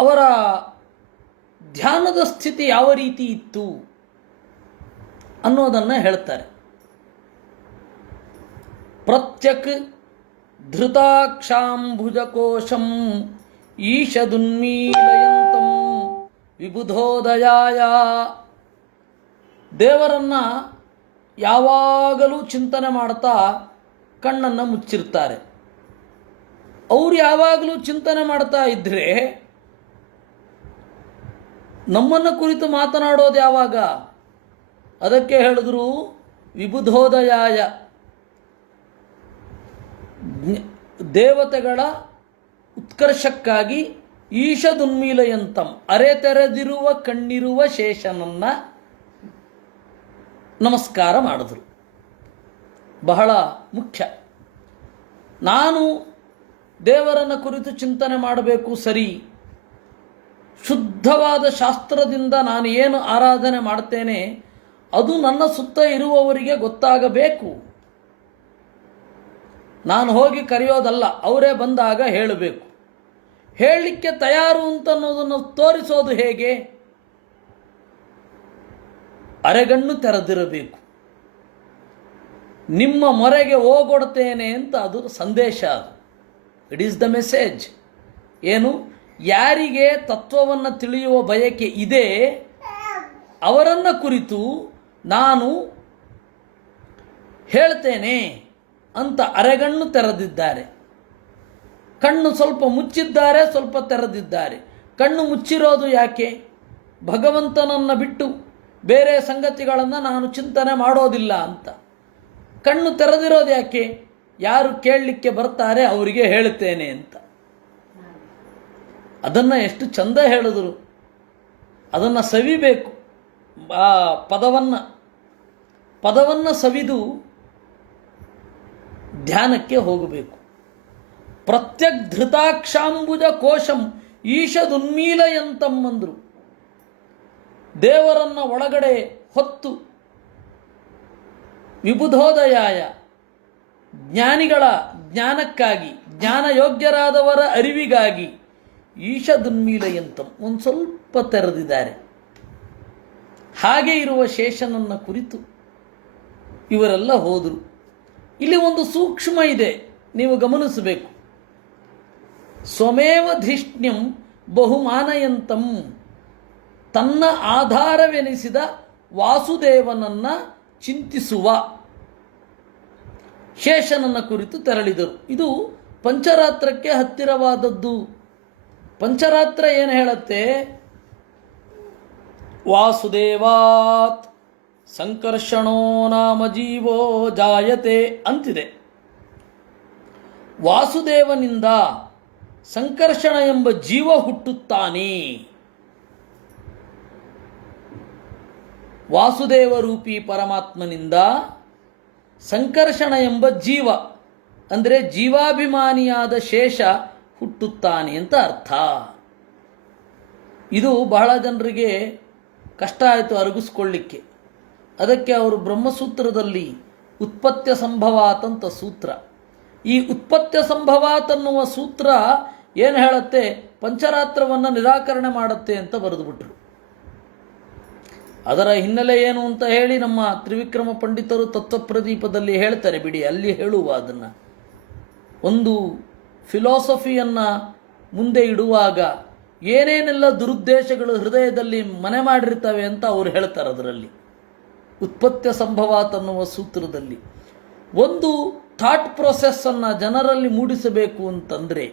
ಅವರ ಧ್ಯಾನದ ಸ್ಥಿತಿ ಯಾವ ರೀತಿ ಇತ್ತು ಅನ್ನೋದನ್ನು ಹೇಳ್ತಾರೆ. ಪ್ರತ್ಯಕ್ ಧೃತಾಕ್ಷಾಂಭುಜಕೋಶಂ ಈಶದುನ್ಮೀಲಯಂತಂ ವಿಬುಧೋದಯಾಯ. ದೇವರನ್ನ ಯಾವಾಗಲೂ ಚಿಂತನೆ ಮಾಡ್ತಾ ಕಣ್ಣನ್ನು ಮುಚ್ಚಿರ್ತಾರೆ. ಅವರು ಯಾವಾಗಲೂ ಚಿಂತನೆ ಮಾಡ್ತಾ ಇದ್ದರೆ ನಮ್ಮನ್ನು ಕುರಿತು ಮಾತನಾಡೋದು ಯಾವಾಗ? ಅದಕ್ಕೆ ಹೇಳಿದ್ರು ವಿಬುಧೋದಯಾಯ, ದೇವತೆಗಳ ಉತ್ಕರ್ಷಕ್ಕಾಗಿ ಈಶದುನ್ಮೀಲಯಂತಂ, ಅರೆತೆರೆದಿರುವ ಕಣ್ಣಿರುವ ಶೇಷನನ್ನ ನಮಸ್ಕಾರ ಮಾಡಿದ್ರು. ಬಹಳ ಮುಖ್ಯ. ನಾನು ದೇವರನ್ನ ಕುರಿತು ಚಿಂತನೆ ಮಾಡಬೇಕು, ಸರಿ. ಶುದ್ಧವಾದ ಶಾಸ್ತ್ರದಿಂದ ನಾನು ಏನು ಆರಾಧನೆ ಮಾಡ್ತೇನೆ ಅದು ನನ್ನ ಸುತ್ತ ಇರುವವರಿಗೆ ಗೊತ್ತಾಗಬೇಕು. ನಾನು ಹೋಗಿ ಕರೆಯೋದಲ್ಲ, ಅವರೇ ಬಂದಾಗ ಹೇಳಬೇಕು. ಹೇಳಲಿಕ್ಕೆ ತಯಾರು ಅಂತನ್ನೋದನ್ನು ತೋರಿಸೋದು ಹೇಗೆ? ಅರೆಗಣ್ಣು ತೆರೆದಿರಬೇಕು. ನಿಮ್ಮ ಮೊರೆಗೆ ಓಗೊಡ್ತೇನೆ ಅಂತ ಅದು ಸಂದೇಶ. ಅದು ಇಟ್ ಈಸ್ ದ ಮೆಸೇಜ್. ಏನು? ಯಾರಿಗೆ ತತ್ವವನ್ನು ತಿಳಿಯುವ ಬಯಕೆ ಇದೆ ಅವರನ್ನು ಕುರಿತು ನಾನು ಹೇಳ್ತೇನೆ ಅಂತ ಅರೆಗಣ್ಣು ತೆರೆದಿದ್ದಾರೆ. ಕಣ್ಣು ಸ್ವಲ್ಪ ಮುಚ್ಚಿದ್ದಾರೆ, ಸ್ವಲ್ಪ ತೆರೆದಿದ್ದಾರೆ. ಕಣ್ಣು ಮುಚ್ಚಿರೋದು ಯಾಕೆ? ಭಗವಂತನನ್ನು ಬಿಟ್ಟು ಬೇರೆ ಸಂಗತಿಗಳನ್ನು ನಾನು ಚಿಂತನೆ ಮಾಡೋದಿಲ್ಲ ಅಂತ. ಕಣ್ಣು ತೆರೆದಿರೋದು ಯಾಕೆ? ಯಾರು ಕೇಳಲಿಕ್ಕೆ ಬರ್ತಾರೆ ಅವರಿಗೆ ಹೇಳ್ತೇನೆ ಅಂತ. ಅದನ್ನು ಎಷ್ಟು ಚಂದ ಹೇಳಿದ್ರು. ಅದನ್ನು ಸವಿಬೇಕು. ಆ ಪದವನ್ನು ಸವಿದು ಧ್ಯಾನಕ್ಕೆ ಹೋಗಬೇಕು. ಪ್ರತ್ಯಕ್ ಧೃತಾಕ್ಷಾಂಬುಜ ಕೋಶಂ ಈಶದುನ್ಮೀಲಯಂತಂ ಅಂದ್ರು. ದೇವರನ್ನ ಒಳಗಡೆ ಹೊತ್ತು ವಿಬುಧೋದಯಾಯ, ಜ್ಞಾನಿಗಳ ಜ್ಞಾನಕ್ಕಾಗಿ, ಜ್ಞಾನಯೋಗ್ಯರಾದವರ ಅರಿವಿಗಾಗಿ ಈಶದುನ್ಮೀಲಯಂತಂ, ಒಂದು ಸ್ವಲ್ಪ ತೆರೆದಿದ್ದಾರೆ. ಹಾಗೆ ಇರುವ ಶೇಷನನ್ನ ಕುರಿತು ಇವರೆಲ್ಲ ಹೋದರು. ಇಲ್ಲಿ ಒಂದು ಸೂಕ್ಷ್ಮ ಇದೆ, ನೀವು ಗಮನಿಸಬೇಕು. ಸ್ವಮೇವ ಧಿಷ್ಣ್ಯಂ ಬಹುಮಾನಯಂತಂ, ತನ್ನ ಆಧಾರವೆನಿಸಿದ ವಾಸುದೇವನನ್ನ ಚಿಂತಿಸುವ ಶೇಷನನ್ನ ಕುರಿತು ತೆರಳಿದರು. ಇದು ಪಂಚರಾತ್ರಕ್ಕೆ ಹತ್ತಿರವಾದದ್ದು. ಪಂಚರಾತ್ರ ಏನು ಹೇಳುತ್ತೆ? ವಾಸುದೇವಾತ್ ಸಂಕರ್ಷಣೋ ನಾಮ ಜೀವೋ ಜಾಯತೆ ಅಂತಿದೆ. ವಾಸುದೇವನಿಂದ ಸಂಕರ್ಷಣ ಎಂಬ ಜೀವ ಹುಟ್ಟುತ್ತಾನೆ. ವಾಸುದೇವ ರೂಪಿ ಪರಮಾತ್ಮನಿಂದ ಸಂಕರ್ಷಣ ಎಂಬ ಜೀವ ಅಂದರೆ ಜೀವಾಭಿಮಾನಿಯಾದ ಶೇಷ ಹುಟ್ಟುತ್ತಾನೆ ಅಂತ ಅರ್ಥ. ಇದು ಬಹಳ ಜನರಿಗೆ ಕಷ್ಟ ಆಯಿತು ಅರಗಿಸ್ಕೊಳ್ಳಿಕ್ಕೆ. ಅದಕ್ಕೆ ಅವರು ಬ್ರಹ್ಮಸೂತ್ರದಲ್ಲಿ ಉತ್ಪತ್ತ್ಯ ಸಂಭವಾತ್ ಅಂತ ಸೂತ್ರ. ಈ ಉತ್ಪತ್ತ್ಯ ಸಂಭವಾತ್ ಅನ್ನುವ ಸೂತ್ರ ಏನು ಹೇಳುತ್ತೆ? ಪಂಚರಾತ್ರವನ್ನು ನಿರಾಕರಣೆ ಮಾಡುತ್ತೆ ಅಂತ ಬರೆದುಬಿಟ್ರು. ಅದರ ಹಿನ್ನೆಲೆ ಏನು ಅಂತ ಹೇಳಿ ನಮ್ಮ ತ್ರಿವಿಕ್ರಮ ಪಂಡಿತರು ತತ್ವಪ್ರದೀಪದಲ್ಲಿ ಹೇಳ್ತಾರೆ. ಬಿಡಿ, ಅಲ್ಲಿ ಹೇಳುವ ಅದನ್ನು. ಒಂದು ಫಿಲಾಸಫಿಯನ್ನು ಮುಂದೆ ಇಡುವಾಗ ಏನೇನೆಲ್ಲ ದುರುದ್ದೇಶಗಳು ಹೃದಯದಲ್ಲಿ ಮನೆ ಮಾಡಿರ್ತವೆ ಅಂತ ಅವರು ಹೇಳ್ತಾರೆ. ಅದರಲ್ಲಿ ಉತ್ಪತ್ತ್ಯ ಸಂಭವಾತ್ ಅನ್ನುವ ಸೂತ್ರದಲ್ಲಿ ಒಂದು ಥಾಟ್ ಪ್ರೊಸೆಸ್ಸನ್ನು ಜನರಲ್ಲಿ ಮೂಡಿಸಬೇಕು ಅಂತಂದರೆ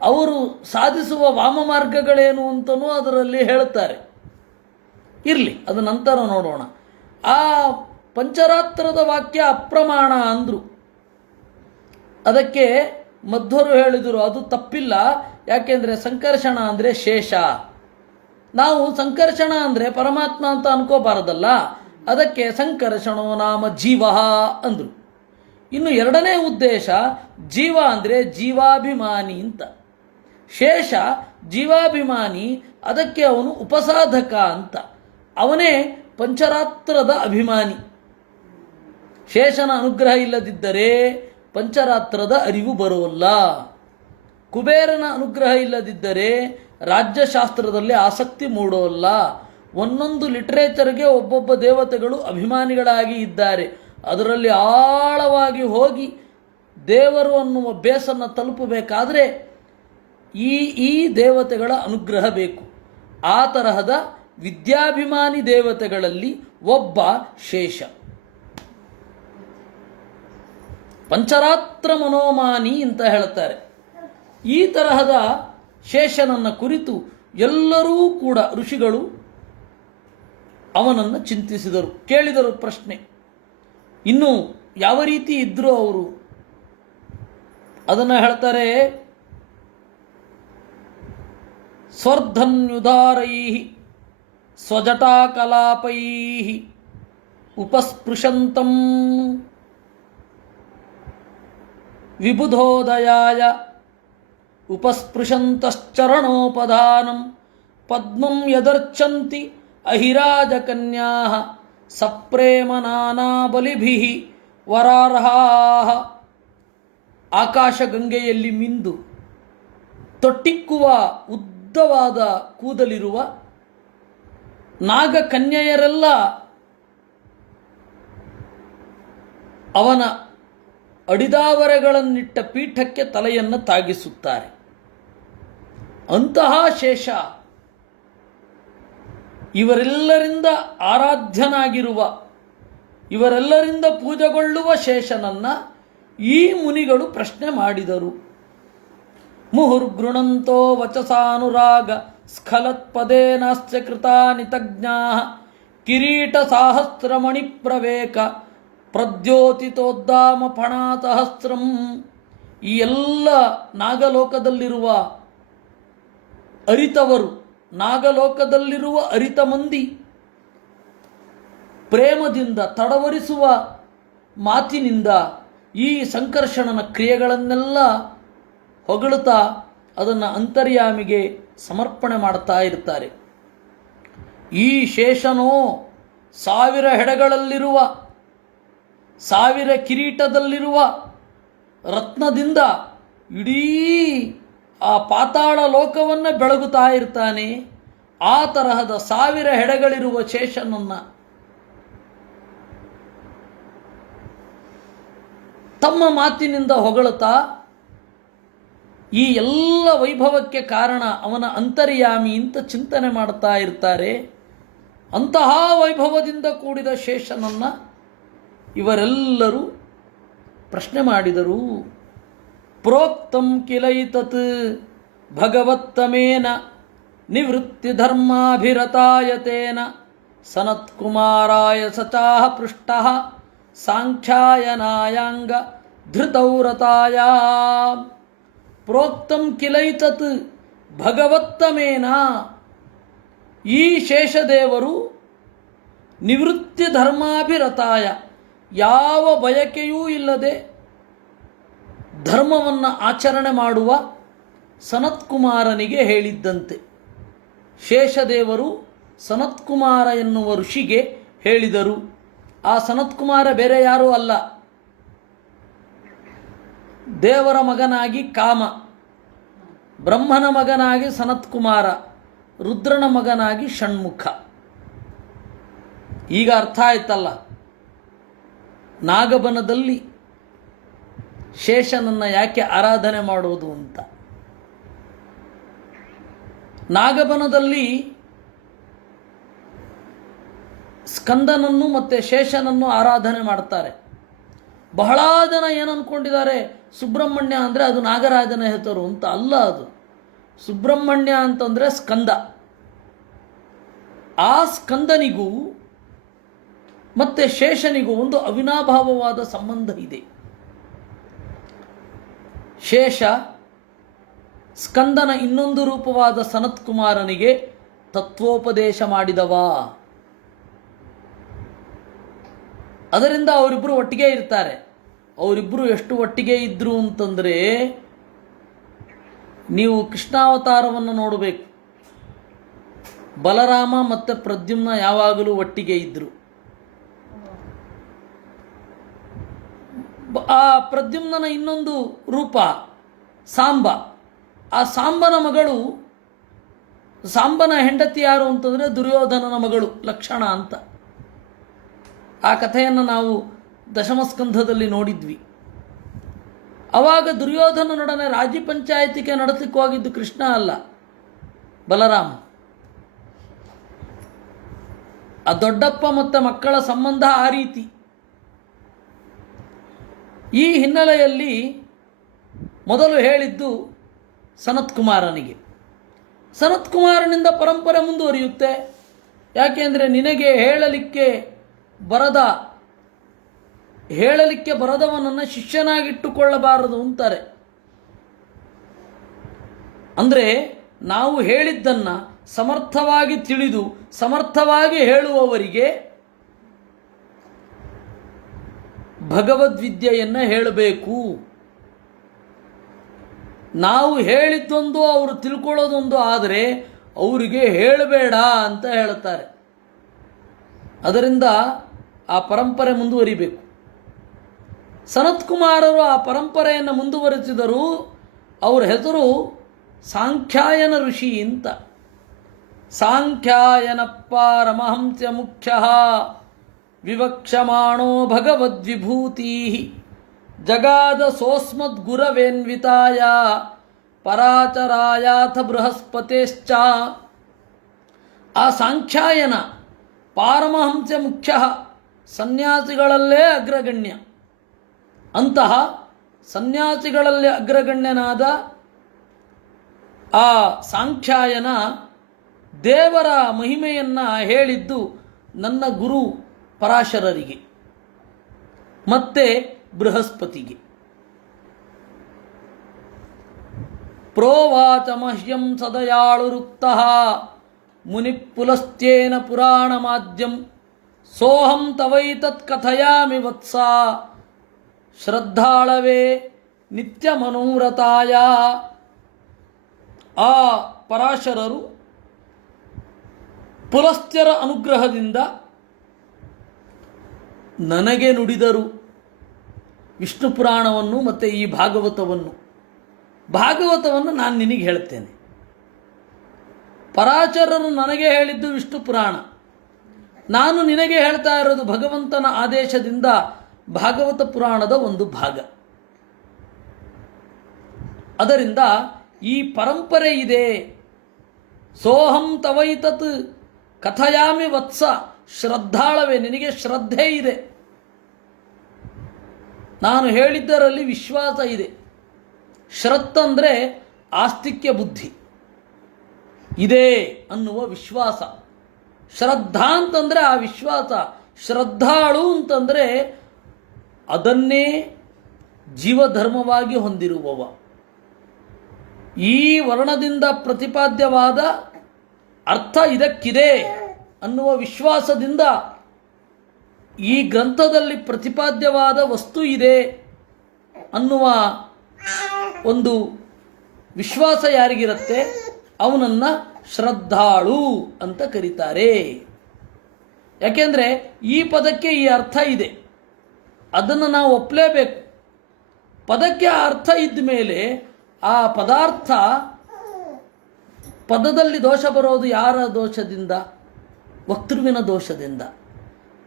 ಅವರು ಸಾಧಿಸುವ ವಾಮ ಮಾರ್ಗಗಳೇನು ಅಂತಲೂ ಅದರಲ್ಲಿ ಹೇಳ್ತಾರೆ. ಇರಲಿ, ಅದು ನಂತರ ನೋಡೋಣ. ಆ ಪಂಚರಾತ್ರದ ವಾಕ್ಯ ಅಪ್ರಮಾಣ ಅಂದರು. ಅದಕ್ಕೆ ಮಧ್ವರು ಹೇಳಿದರು ಅದು ತಪ್ಪಿಲ್ಲ. ಯಾಕೆಂದರೆ ಸಂಕರ್ಷಣ ಅಂದರೆ ಶೇಷ. ನಾವು ಸಂಕರ್ಷಣ ಅಂದರೆ ಪರಮಾತ್ಮ ಅಂತ ಅನ್ಕೋಬಾರದಲ್ಲ. ಅದಕ್ಕೆ ಸಂಕರ್ಷಣೋ ನಾಮ ಜೀವ ಅಂದರು. ಇನ್ನು ಎರಡನೇ ಉದ್ದೇಶ ಜೀವ ಅಂದರೆ ಜೀವಾಭಿಮಾನಿ ಅಂತ. ಶೇಷ ಜೀವಾಭಿಮಾನಿ, ಅದಕ್ಕೆ ಅವನು ಉಪಸಾಧಕ ಅಂತ. ಅವನೇ ಪಂಚರಾತ್ರದ ಅಭಿಮಾನಿ. ಶೇಷನ ಅನುಗ್ರಹ ಇಲ್ಲದಿದ್ದರೆ ಪಂಚರಾತ್ರದ ಅರಿವು ಬರೋಲ್ಲ. ಕುಬೇರನ ಅನುಗ್ರಹ ಇಲ್ಲದಿದ್ದರೆ ರಾಜ್ಯಶಾಸ್ತ್ರದಲ್ಲಿ ಆಸಕ್ತಿ ಮೂಡೋಲ್ಲ. ಒಂದೊಂದು ಲಿಟರೇಚರ್ಗೆ ಒಬ್ಬೊಬ್ಬ ದೇವತೆಗಳು ಅಭಿಮಾನಿಗಳಾಗಿ ಇದ್ದಾರೆ. ಅದರಲ್ಲಿ ಆಳವಾಗಿ ಹೋಗಿ ದೇವರು ಅನ್ನುವ ಬೇಸನ್ನು ತಲುಪಬೇಕಾದರೆ ಈ ದೇವತೆಗಳ ಅನುಗ್ರಹ ಬೇಕು. ಆ ತರಹದ ವಿದ್ಯಾಭಿಮಾನಿ ದೇವತೆಗಳಲ್ಲಿ ಒಬ್ಬ ಶೇಷ. ಪಂಚರಾತ್ರ ಮನೋಮಾನಿ ಅಂತ ಹೇಳ್ತಾರೆ. ಈ ತರಹದ ಶೇಷನನ್ನು ಕುರಿತು ಎಲ್ಲರೂ ಕೂಡ ಋಷಿಗಳು ಅವನನ್ನು ಚಿಂತಿಸಿದರು, ಕೇಳಿದರು ಪ್ರಶ್ನೆ. ಇನ್ನು ಯಾವ ರೀತಿ ಇದ್ದರು ಅವರು ಅದನ್ನು ಹೇಳ್ತಾರೆ. ಸ್ವರ್ಧನ್ಯುದಾರೈ ಸ್ವಜಟಾಕಲಾಪೈ ಉಪಸ್ಪೃಶಂತಂ ವಿಬುಧೋದಯಾಯ ಉಪಸ್ಪೃಶಂತಶ್ಚರಣೋಪಧಾನಂ ಪದ್ಮಂ ಯದರ್ಚಂತಿ ಅಹಿರಾಜಕನ್ಯಾಃ ಸಪ್ರೇಮ ನಾನಾ ಬಲಿಭಿಃ ವರಾರ್ಹಾಃ. ಆಕಾಶಗಂಗೆಯಲ್ಲಿ ಮಿಂದು ತೊಟ್ಟಿಕ್ಕುವ ಉದ್ದವಾದ ಕೂದಲಿರುವ ನಾಗಕನ್ಯೆಯರೆಲ್ಲ ಅವನ ಅಡಿದಾವರೆಗಳನ್ನಿಟ್ಟ ಪೀಠಕ್ಕೆ ತಲೆಯನ್ನು ತಾಗಿಸುತ್ತಾರೆ. ಅಂತಹ ಶೇಷ ಇವರೆಲ್ಲರಿಂದ ಆರಾಧ್ಯನಾಗಿರುವ, ಇವರೆಲ್ಲರಿಂದ ಪೂಜೆಗೊಳ್ಳುವ ಶೇಷನನ್ನ ಈ ಮುನಿಗಳು ಪ್ರಶ್ನೆ ಮಾಡಿದರು. ಮುಹುರ್ಗೃಣಂತೋ ವಚಸಾನುರಾಗ ಸ್ಖಲತ್ಪದೇನಾಸ್ಯ ಕೃತಾನಿ ತಜ್ಞಾಃ ಕಿರೀಟ ಸಾಹಸ್ರಮಣಿ ಪ್ರವೇಕ ಪ್ರದ್ಯೋತಿತೋದ್ದಾಮ ಫಣಾಸಹಸ್ರಂ. ಈ ಎಲ್ಲ ನಾಗಲೋಕದಲ್ಲಿರುವ ಅರಿತವರು, ನಾಗಲೋಕದಲ್ಲಿರುವ ಅರಿತ ಮಂದಿ ಪ್ರೇಮದಿಂದ ತಡವರಿಸುವ ಮಾತಿನಿಂದ ಈ ಸಂಕರ್ಷಣನ ಕ್ರಿಯೆಗಳನ್ನೆಲ್ಲ ಹೊಗಳುತ್ತಾ ಅದನ್ನು ಅಂತರ್ಯಾಮಿಗೆ ಸಮರ್ಪಣೆ ಮಾಡ್ತಾ ಇರ್ತಾರೆ. ಈ ಶೇಷನೋ 1000 ಹೆಡೆಗಳಲ್ಲಿರುವ, 1000 ಕಿರೀಟದಲ್ಲಿರುವ ರತ್ನದಿಂದ ಇಡೀ ಆ ಪಾತಾಳ ಲೋಕವನ್ನು ಬೆಳಗುತ್ತಾ ಇರ್ತಾನೆ. ಆ ತರಹದ 1000 ಹೆಡೆಗಳಿರುವ ಶೇಷನನ್ನು ತಮ್ಮ ಮಾತಿನಿಂದ ಹೊಗಳುತ್ತಾ ಈ ಎಲ್ಲ ವೈಭವಕ್ಕೆ ಕಾರಣ ಅವನ ಅಂತರ್ಯಾಮಿ ಅಂತ ಚಿಂತನೆ ಮಾಡ್ತಾ ಇರ್ತಾರೆ. ಅಂತಹ ವೈಭವದಿಂದ ಕೂಡಿದ ಶೇಷನನ್ನು ಇವರೆಲ್ಲರೂ ಪ್ರಶ್ನೆ ಮಾಡಿದರು. ಪ್ರೋಕ್ತಂ ಕಿಲೈತತ್ ಭಗವತ್ತಮೇನ ನಿವೃತ್ತಿ ಧರ್ಮಾಭಿರತಾಯತೇನ ಸನತ್ಕುಮಾರಾಯ ಸಚಾಹ ಪೃಷ್ಟಃ ಸಾಂಖ್ಯಾಯನಾಯಾಂಗ ಧೃತೌರತಾಯ. ಪ್ರೋಕ್ತಂ ಕಿಲೈತತ್ ಭಗವತ್ತಮೇನ, ಈ ಶೇಷದೇವರು ನಿವೃತ್ತಿ ಧರ್ಮಾಭಿರತಾಯ, ಯಾವ ಬಯಕೆಯೂ ಇಲ್ಲದೆ ಧರ್ಮವನ್ನು ಆಚರಣೆ ಮಾಡುವ ಸನತ್ಕುಮಾರನಿಗೆ ಹೇಳಿದ್ದಂತೆ. ಶೇಷದೇವರು ಸನತ್ಕುಮಾರ ಎನ್ನುವ ಋಷಿಗೆ ಹೇಳಿದರು. ಆ ಸನತ್ಕುಮಾರ ಬೇರೆ ಯಾರೂ ಅಲ್ಲ, ದೇವರ ಮಗನಾಗಿ ಕಾಮ, ಬ್ರಹ್ಮನ ಮಗನಾಗಿ ಸನತ್ಕುಮಾರ, ರುದ್ರನ ಮಗನಾಗಿ ಷಣ್ಮುಖ. ಈಗ ಅರ್ಥ ಆಯ್ತಲ್ಲ ನಾಗಬನದಲ್ಲಿ ಶೇಷನನ್ನು ಯಾಕೆ ಆರಾಧನೆ ಮಾಡೋದು ಅಂತ. ನಾಗಬನದಲ್ಲಿ ಸ್ಕಂದನನ್ನು ಮತ್ತು ಶೇಷನನ್ನು ಆರಾಧನೆ ಮಾಡ್ತಾರೆ. ಬಹಳ ಜನ ಏನು ಅಂದ್ಕೊಂಡಿದ್ದಾರೆ, ಸುಬ್ರಹ್ಮಣ್ಯ ಅಂದರೆ ಅದು ನಾಗರಾಜನ ಹೆಸರು ಅಂತ. ಅಲ್ಲ, ಅದು ಸುಬ್ರಹ್ಮಣ್ಯ ಅಂತಂದರೆ ಸ್ಕಂದ. ಆ ಸ್ಕಂದನಿಗೂ ಮತ್ತು ಶೇಷನಿಗೂ ಒಂದು ಅವಿನಾಭಾವವಾದ ಸಂಬಂಧ ಇದೆ. ಶೇಷ ಸ್ಕಂದನ ಇನ್ನೊಂದು ರೂಪವಾದ ಸನತ್ಕುಮಾರನಿಗೆ ತತ್ವೋಪದೇಶ ಮಾಡಿದವ. ಅದರಿಂದ ಅವರಿಬ್ಬರು ಒಟ್ಟಿಗೆ ಇರ್ತಾರೆ. ಅವರಿಬ್ಬರು ಎಷ್ಟು ಒಟ್ಟಿಗೆ ಇದ್ರು ಅಂತಂದರೆ, ನೀವು ಕೃಷ್ಣಾವತಾರವನ್ನು ನೋಡಬೇಕು. ಬಲರಾಮ ಮತ್ತು ಪ್ರದ್ಯುಮ್ನ ಯಾವಾಗಲೂ ಒಟ್ಟಿಗೆ ಇದ್ದರು. ಆ ಪ್ರದ್ಯುಮ್ನ ಇನ್ನೊಂದು ರೂಪ ಸಾಂಬ. ಆ ಸಾಂಬನ ಮಗಳು ಸಾಂಬನ ಹೆಂಡತಿ ಯಾರು ಅಂತಂದರೆ ದುರ್ಯೋಧನನ ಮಗಳು ಲಕ್ಷಣ ಅಂತ. ಆ ಕಥೆಯನ್ನು ನಾವು ದಶಮಸ್ಕಂಧದಲ್ಲಿ ನೋಡಿದ್ವಿ. ಆವಾಗ ದುರ್ಯೋಧನನೊಡನೆ ರಾಜಿ ಪಂಚಾಯತಿಗೆ ನಡೆಸಲಿಕ್ಕೆ ಹೋಗಿದ್ದು ಕೃಷ್ಣ ಅಲ್ಲ, ಬಲರಾಮ. ಆ ದೊಡ್ಡಪ್ಪ ಮತ್ತು ಮಕ್ಕಳ ಸಂಬಂಧ ಆ ರೀತಿ. ಈ ಹಿನ್ನೆಲೆಯಲ್ಲಿ ಮೊದಲು ಹೇಳಿದ್ದು ಸನತ್ಕುಮಾರನಿಗೆ. ಸನತ್ಕುಮಾರನಿಂದ ಪರಂಪರೆ ಮುಂದುವರಿಯುತ್ತೆ. ಯಾಕೆಂದರೆ ನಿನಗೆ ಹೇಳಲಿಕ್ಕೆ ಬರದವನನ್ನು ಶಿಷ್ಯನಾಗಿಟ್ಟುಕೊಳ್ಳಬಾರದು ಅಂತಾರೆ. ಅಂದರೆ ನಾವು ಹೇಳಿದ್ದನ್ನು ಸಮರ್ಥವಾಗಿ ತಿಳಿದು ಸಮರ್ಥವಾಗಿ ಹೇಳುವವರಿಗೆ ಭಗವದ್ವಿದ್ಯೆಯನ್ನು ಹೇಳಬೇಕು. ನಾವು ಹೇಳಿದ್ದೊಂದು ಅವರು ತಿಳ್ಕೊಳ್ಳೋದೊಂದು ಆದರೆ ಅವರಿಗೆ ಹೇಳಬೇಡ ಅಂತ ಹೇಳುತ್ತಾರೆ. ಅದರಿಂದ ಆ ಪರಂಪರೆ ಮುಂದುವರಿಬೇಕು. ಸನತ್ಕುಮಾರರು ಆ ಪರಂಪರೆಯನ್ನು ಮುಂದುವರಿಸಿದರು. ಅವರ ಹೆಸರು ಸಾಂಖ್ಯಾಯನ ಋಷಿ ಅಂತ. ಸಾಂಖ್ಯಾಯನ ಪಾರಮಹಂಸ ಮುಖ್ಯ ವಿವಕ್ಷಮಾಣೋ ಭಗವದ್ವಿಭೂತಿ ಜಗಾದ ಸೋಸ್ಮದ್ಗುರವೇನ್ವಿತಾಯ ಪರಾಚರಾಯಾಥ ಬೃಹಸ್ಪತಿಶ್ಚ. ಆ ಸಾಂಖ್ಯಾಯನ ಪಾರಮಹಂಸ ಮುಖ್ಯ, ಸನ್ಯಾಸಿಗಳಲ್ಲೇ ಅಗ್ರಗಣ್ಯ. ಅಂತಹ ಸನ್ಯಾಸಿಗಳಲ್ಲಿ ಅಗ್ರಗಣ್ಯನಾದ ಆ ಸಾಂಖ್ಯಾಯನ ದೇವರ ಮಹಿಮೆಯನ್ನು ಹೇಳಿದ್ದು ನನ್ನ ಗುರು ಪರಾಶರರಿಗೆ ಮತ್ತೆ ಬೃಹಸ್ಪತಿಗೆ. ಪ್ರೋವಾಚ ಮಹ್ಯಂ ಸದಯಾಳುರುಕ್ತಃ ಮುನಿಪುಲಸ್ತ್ಯೇನ ಪುರಾಣಮಾದ್ಯಂ ಸೋಹಂ ತವೈತತ್ ಕಥಯಾಮಿ ವತ್ಸ ಶ್ರದ್ಧಾಳವೇ ನಿತ್ಯ ಮನೋರಥಾಯ. ಆ ಪರಾಶರರು ಪುಲಸ್ತ್ಯರ ಅನುಗ್ರಹದಿಂದ ನನಗೆ ನುಡಿದರು ವಿಷ್ಣು ಪುರಾಣವನ್ನು ಮತ್ತು ಈ ಭಾಗವತವನ್ನು ನಾನು ನಿನಗೆ ಹೇಳ್ತೇನೆ. ಪರಾಶರರು ನನಗೆ ಹೇಳಿದ್ದು ವಿಷ್ಣು ಪುರಾಣ, ನಾನು ನಿನಗೆ ಹೇಳ್ತಾ ಇರೋದು ಭಗವಂತನ ಆದೇಶದಿಂದ ಭಾಗವತ ಪುರಾಣದ ಒಂದು ಭಾಗ. ಅದರಿಂದ ಈ ಪರಂಪರೆ ಇದೆ. ಸೋಹಂ ತವೈತತ್ ಕಥಯಾಮಿ ವತ್ಸ ಶ್ರದ್ಧಾಳವೇ, ನಿನಗೆ ಶ್ರದ್ಧೆ ಇದೆ, ನಾನು ಹೇಳಿದ್ದರಲ್ಲಿ ವಿಶ್ವಾಸ ಇದೆ. ಶ್ರದ್ಧಂದರೆ ಆಸ್ತಿಕ್ಯ ಬುದ್ಧಿ ಇದೆ ಅನ್ನುವ ವಿಶ್ವಾಸ. ಶ್ರದ್ಧಾ ಅಂತಂದರೆ ಆ ವಿಶ್ವಾಸ. ಶ್ರದ್ಧಾಳು ಅಂತಂದರೆ ಅದನ್ನೇ ಜೀವಧರ್ಮವಾಗಿ ಹೊಂದಿರುವವ. ಈ ವರ್ಣದಿಂದ ಪ್ರತಿಪಾದ್ಯವಾದ ಅರ್ಥ ಇದಕ್ಕಿದೆ ಅನ್ನುವ ವಿಶ್ವಾಸದಿಂದ ಈ ಗ್ರಂಥದಲ್ಲಿ ಪ್ರತಿಪಾದ್ಯವಾದ ವಸ್ತು ಇದೆ ಅನ್ನುವ ಒಂದು ವಿಶ್ವಾಸ ಯಾರಿಗಿರುತ್ತೆ ಅವನನ್ನು ಶ್ರದ್ಧಾಳು ಅಂತ ಕರೀತಾರೆ. ಯಾಕೆಂದರೆ ಈ ಪದಕ್ಕೆ ಈ ಅರ್ಥ ಇದೆ, ಅದನ್ನು ನಾವು ಒಪ್ಪಲೇಬೇಕು. ಪದಕ್ಕೆ ಆ ಅರ್ಥ ಇದ್ದ ಮೇಲೆ ಆ ಪದಾರ್ಥ, ಪದದಲ್ಲಿ ದೋಷ ಬರೋದು ಯಾರ ದೋಷದಿಂದ? ವಕ್ತೃವಿನ ದೋಷದಿಂದ.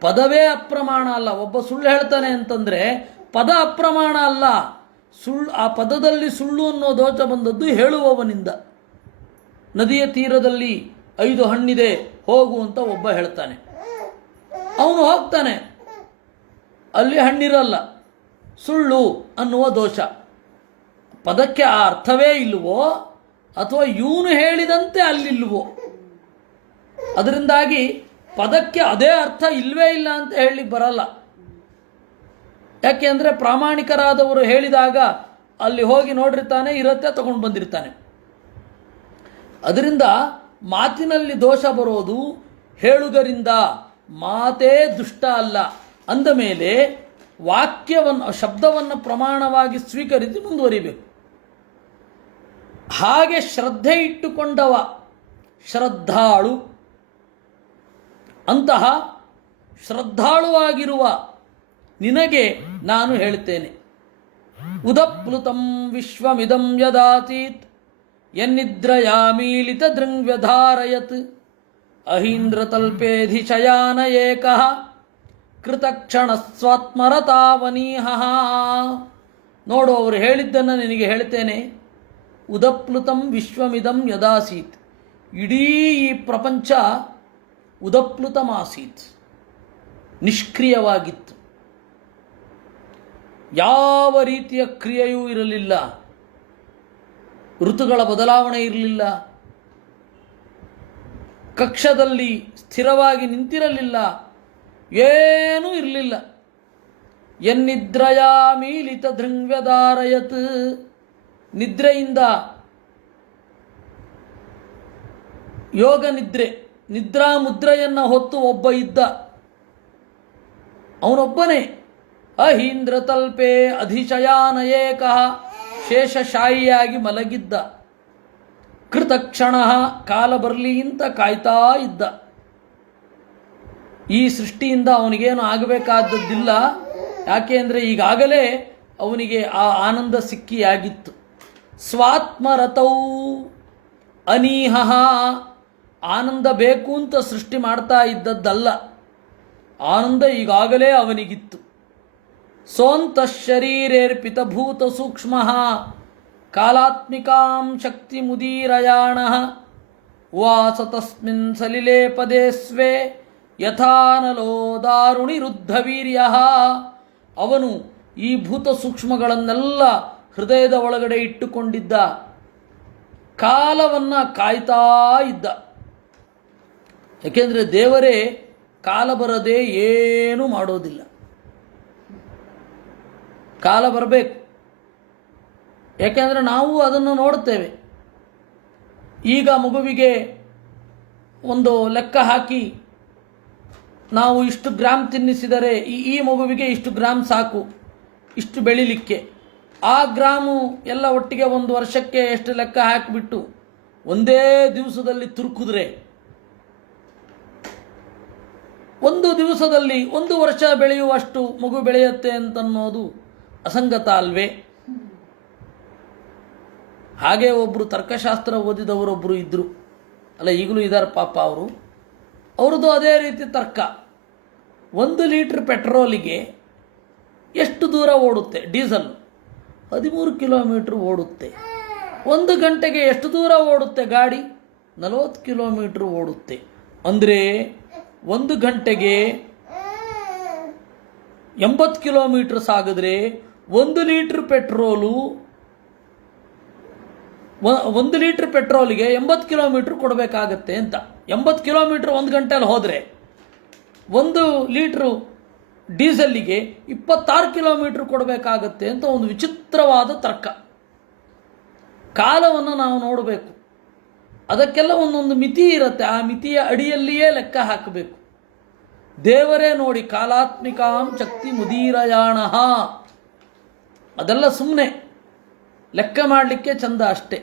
ಪದವೇ ಅಪ್ರಮಾಣ ಅಲ್ಲ. ಒಬ್ಬ ಸುಳ್ಳು ಹೇಳ್ತಾನೆ ಅಂತಂದರೆ ಪದ ಅಪ್ರಮಾಣ ಅಲ್ಲ, ಆ ಪದದಲ್ಲಿ ಸುಳ್ಳು ಅನ್ನೋ ದೋಷ ಬಂದದ್ದು ಹೇಳುವವನಿಂದ. ನದಿಯ ತೀರದಲ್ಲಿ 5 ಹಣ್ಣಿದೆ ಹೋಗು ಅಂತ ಒಬ್ಬ ಹೇಳ್ತಾನೆ, ಅವನು ಹೋಗ್ತಾನೆ, ಅಲ್ಲಿ ಹಣ್ಣಿರಲ್ಲ, ಸುಳ್ಳು ಅನ್ನುವ ದೋಷ. ಪದಕ್ಕೆ ಆ ಅರ್ಥವೇ ಇಲ್ಲವೋ ಅಥವಾ ಇವನು ಹೇಳಿದಂತೆ ಅಲ್ಲಿಲ್ವೋ. ಅದರಿಂದಾಗಿ ಪದಕ್ಕೆ ಅದೇ ಅರ್ಥ ಇಲ್ಲವೇ ಇಲ್ಲ ಅಂತ ಹೇಳಲಿಕ್ಕೆ ಬರಲ್ಲ. ಯಾಕೆ ಅಂದರೆ ಪ್ರಾಮಾಣಿಕರಾದವರು ಹೇಳಿದಾಗ ಅಲ್ಲಿ ಹೋಗಿ ನೋಡಿರ್ತಾನೆ, ಇರತ್ತೆ, ತಗೊಂಡು ಬಂದಿರ್ತಾನೆ. ಅದರಿಂದ ಮಾತಿನಲ್ಲಿ ದೋಷ ಬರೋದು ಹೇಳುಗರಿಂದ. ಮಾತೇ ದುಷ್ಟ ಅಲ್ಲ ಅಂದ ಮೇಲೆ ವಾಕ್ಯವನ್ನು, ಶಬ್ದವನ್ನು ಪ್ರಮಾಣವಾಗಿ ಸ್ವೀಕರಿಸಿ ಮುಂದುವರಿಬೇಕು. ಹಾಗೆ ಶ್ರದ್ಧೆ ಇಟ್ಟುಕೊಂಡವ ಶ್ರದ್ಧಾಳು. ಅಂತಹ ಶ್ರದ್ಧಾಳುವಾಗಿರುವ ನಿನಗೆ ನಾನು ಹೇಳ್ತೇನೆ. ಉದಪ್ಲುತಂ ವಿಶ್ವಮಿದಂ ಯದಾತೀತ್ ಯನ್ನಿದ್ರಯಾಮೀಲಿತ ದೃಂಗ್ವ್ಯಧಾರಯತ್ ಅಹೀಂದ್ರತಲ್ಪೇಧಿ ಶಯಾನ ಏಕಃ ಕೃತಕ್ಷಣ ಸ್ವಾತ್ಮರತಾವನೀಹ. ನೋಡು, ಅವರು ಹೇಳಿದ್ದನ್ನು ನಿನಗೆ ಹೇಳ್ತೇನೆ. ಉದಪ್ಲುತಂ ವಿಶ್ವಮಿದಂ ಯದಾಸೀತ್, ಇಡೀ ಈ ಪ್ರಪಂಚ ಉದಪ್ಲುತಮಾಸೀತ್, ನಿಷ್ಕ್ರಿಯವಾಗಿತ್ತು. ಯಾವ ರೀತಿಯ ಕ್ರಿಯೆಯೂ ಇರಲಿಲ್ಲ, ಋತುಗಳ ಬದಲಾವಣೆ ಇರಲಿಲ್ಲ, ಕಕ್ಷದಲ್ಲಿ ಸ್ಥಿರವಾಗಿ ನಿಂತಿರಲಿಲ್ಲ, ಏನೂ ಇರಲಿಲ್ಲ. ಎನ್ನಿದ್ರಯಾ ಮೀಲಿತ ದೃಂಗ್ವ್ಯಧಾರಯತ್, ನಿದ್ರೆಯಿಂದ, ಯೋಗ ನಿದ್ರೆ, ನಿದ್ರಾ ಮುದ್ರೆಯನ್ನು ಹೊತ್ತು ಒಬ್ಬ ಇದ್ದ, ಅವನೊಬ್ಬನೇ. ಅಹೀಂದ್ರತಲ್ಪೆ ಅಧಿಶಯಾನ ಏಕಃ, ಶೇಷಶಾಯಿಯಾಗಿ ಮಲಗಿದ್ದ. ಕೃತಕ್ಷಣ, ಕಾಲ ಬರಲಿ ಅಂತ ಕಾಯ್ತಾ ಇದ್ದ. ಈ ಸೃಷ್ಟಿಯಿಂದ ಅವನಿಗೇನು ಆಗಬೇಕಾದದ್ದಿಲ್ಲ. ಯಾಕೆ ಅಂದರೆ ಈಗಾಗಲೇ ಅವನಿಗೆ ಆ ಆನಂದ ಸಿಕ್ಕಿಯಾಗಿತ್ತು. ಸ್ವಾತ್ಮರತೌ ಅನೀಹ, ಆನಂದ ಬೇಕು ಅಂತ ಸೃಷ್ಟಿ ಮಾಡ್ತಾ ಇದ್ದದ್ದಲ್ಲ, ಆನಂದ ಈಗಾಗಲೇ ಅವನಿಗಿತ್ತು. ಸೋಂತಃ ಶರೀರೇರ್ಪಿತಭೂತ ಸೂಕ್ಷ್ಮ ಕಾಲಾತ್ಮಿಕಾಂ ಶಕ್ತಿ ಮುದೀರಯಾಣ ಉವಾಸ ತಸ್ಮಿನ್ ಸಲಿಲೆ ಪದೇ ಸ್ವೇ ಯಥಾನಲೋ ದಾರುಣಿರುದ್ಧವೀರ್ಯ. ಅವನು ಈ ಭೂತ ಸೂಕ್ಷ್ಮಗಳನ್ನೆಲ್ಲ ಹೃದಯದ ಒಳಗಡೆ ಇಟ್ಟುಕೊಂಡಿದ್ದ, ಕಾಲವನ್ನು ಕಾಯ್ತಾ ಇದ್ದ. ಯಾಕೆಂದರೆ ದೇವರೇ ಕಾಲ ಬರದೆ ಏನೂ ಮಾಡೋದಿಲ್ಲ. ಕಾಲ ಬರಬೇಕು. ಯಾಕೆಂದರೆ ನಾವು ಅದನ್ನು ನೋಡ್ತೇವೆ. ಈಗ ಮಗುವಿಗೆ ಒಂದು ಲೆಕ್ಕ ಹಾಕಿ ನಾವು ಇಷ್ಟು ಗ್ರಾಮ್ ತಿನ್ನಿಸಿದರೆ ಈ ಮಗುವಿಗೆ ಇಷ್ಟು ಗ್ರಾಮ್ ಸಾಕು ಇಷ್ಟು ಬೆಳಿಲಿಕ್ಕೆ. ಆ ಗ್ರಾಮು ಎಲ್ಲ ಒಟ್ಟಿಗೆ ಒಂದು ವರ್ಷಕ್ಕೆ ಎಷ್ಟು ಲೆಕ್ಕ ಹಾಕಿಬಿಟ್ಟು ಒಂದೇ ದಿವಸದಲ್ಲಿ ತುರುಕಿದ್ರೆ ಒಂದು ದಿವಸದಲ್ಲಿ ಒಂದು ವರ್ಷ ಬೆಳೆಯುವಷ್ಟು ಮಗು ಬೆಳೆಯುತ್ತೆ ಅಂತನ್ನೋದು ಅಸಂಗತ ಅಲ್ವೇ? ಹಾಗೆ ಒಬ್ಬರು ತರ್ಕಶಾಸ್ತ್ರ ಓದಿದವರೊಬ್ಬರು ಇದ್ದರು, ಅಲ್ಲ ಈಗಲೂ ಇದ್ದಾರೆ ಪಾಪ. ಅವ್ರದ್ದು ಅದೇ ರೀತಿ ತರ್ಕ. 1 ಲೀಟ್ರ್ ಪೆಟ್ರೋಲಿಗೆ ಎಷ್ಟು ದೂರ ಓಡುತ್ತೆ ಡೀಸೆಲ್? 13 ಕಿಲೋಮೀಟ್ರ್ ಓಡುತ್ತೆ. 1 ಗಂಟೆಗೆ ಎಷ್ಟು ದೂರ ಓಡುತ್ತೆ ಗಾಡಿ? 40 ಕಿಲೋಮೀಟ್ರ್ ಓಡುತ್ತೆ. ಅಂದರೆ 1 ಗಂಟೆಗೆ 80 ಕಿಲೋಮೀಟ್ರ್ ಸಾಗಿದ್ರೆ 1 ಲೀಟ್ರ್ ಪೆಟ್ರೋಲು 1 ಲೀಟ್ರ್ ಪೆಟ್ರೋಲಿಗೆ 80 ಕಿಲೋಮೀಟ್ರ್ ಕೊಡಬೇಕಾಗತ್ತೆ ಅಂತ. 80 ಕಿಲೋಮೀಟ್ರ್ 1 ಗಂಟೆಯಲ್ಲಿ ಹೋದರೆ 1 ಲೀಟ್ರು ಡೀಸೆಲ್ಲಿಗೆ 26 ಕಿಲೋಮೀಟ್ರ್ ಕೊಡಬೇಕಾಗತ್ತೆ ಅಂತ ಒಂದು ವಿಚಿತ್ರವಾದ ತರ್ಕ. ಕಾಲವನ್ನು ನಾವು ನೋಡಬೇಕು. ಅದಕ್ಕೆಲ್ಲ ಒಂದೊಂದು ಮಿತಿ ಇರುತ್ತೆ. ಆ ಮಿತಿಯ ಅಡಿಯಲ್ಲಿಯೇ ಲೆಕ್ಕ ಹಾಕಬೇಕು. ದೇವರೇ ನೋಡಿ, ಕಾಲಾತ್ಮಿಕಾಂ ಶಕ್ತಿ ಮುದೀರಯಾಣ. ಅದೆಲ್ಲ ಸುಮ್ಮನೆ ಲೆಕ್ಕ ಮಾಡಲಿಕ್ಕೆ ಚಂದ ಅಷ್ಟೆ.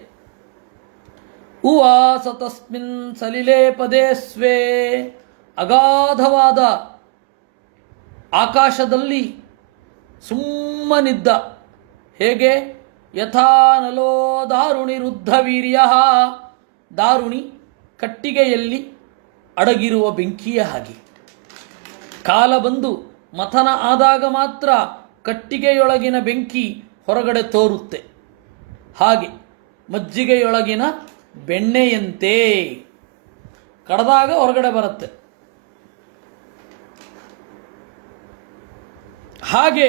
ಉವಾಸ ತಸ್ಮಿನ್ ಸಲಿಲೆ ಪದೇ ಸ್ವೇ, ಅಗಾಧವಾದ ಆಕಾಶದಲ್ಲಿ ಸುಮ್ಮನಿದ್ದ. ಹೇಗೆ? ಯಥಾನಲೋ ದಾರುಣಿರುದ್ಧವೀರ್ಯ, ದಾರುಣಿ ಕಟ್ಟಿಗೆಯಲ್ಲಿ ಅಡಗಿರುವ ಬೆಂಕಿಯ ಹಾಗೆ. ಕಾಲ ಬಂದು ಮಥನ ಆದಾಗ ಮಾತ್ರ ಕಟ್ಟಿಗೆಯೊಳಗಿನ ಬೆಂಕಿ ಹೊರಗಡೆ ತೋರುತ್ತೆ. ಹಾಗೆ ಮಜ್ಜಿಗೆಯೊಳಗಿನ ಬೆಣ್ಣೆಯಂತೆ ಕಡದಾಗ ಹೊರಗಡೆ ಬರುತ್ತೆ. ಹಾಗೆ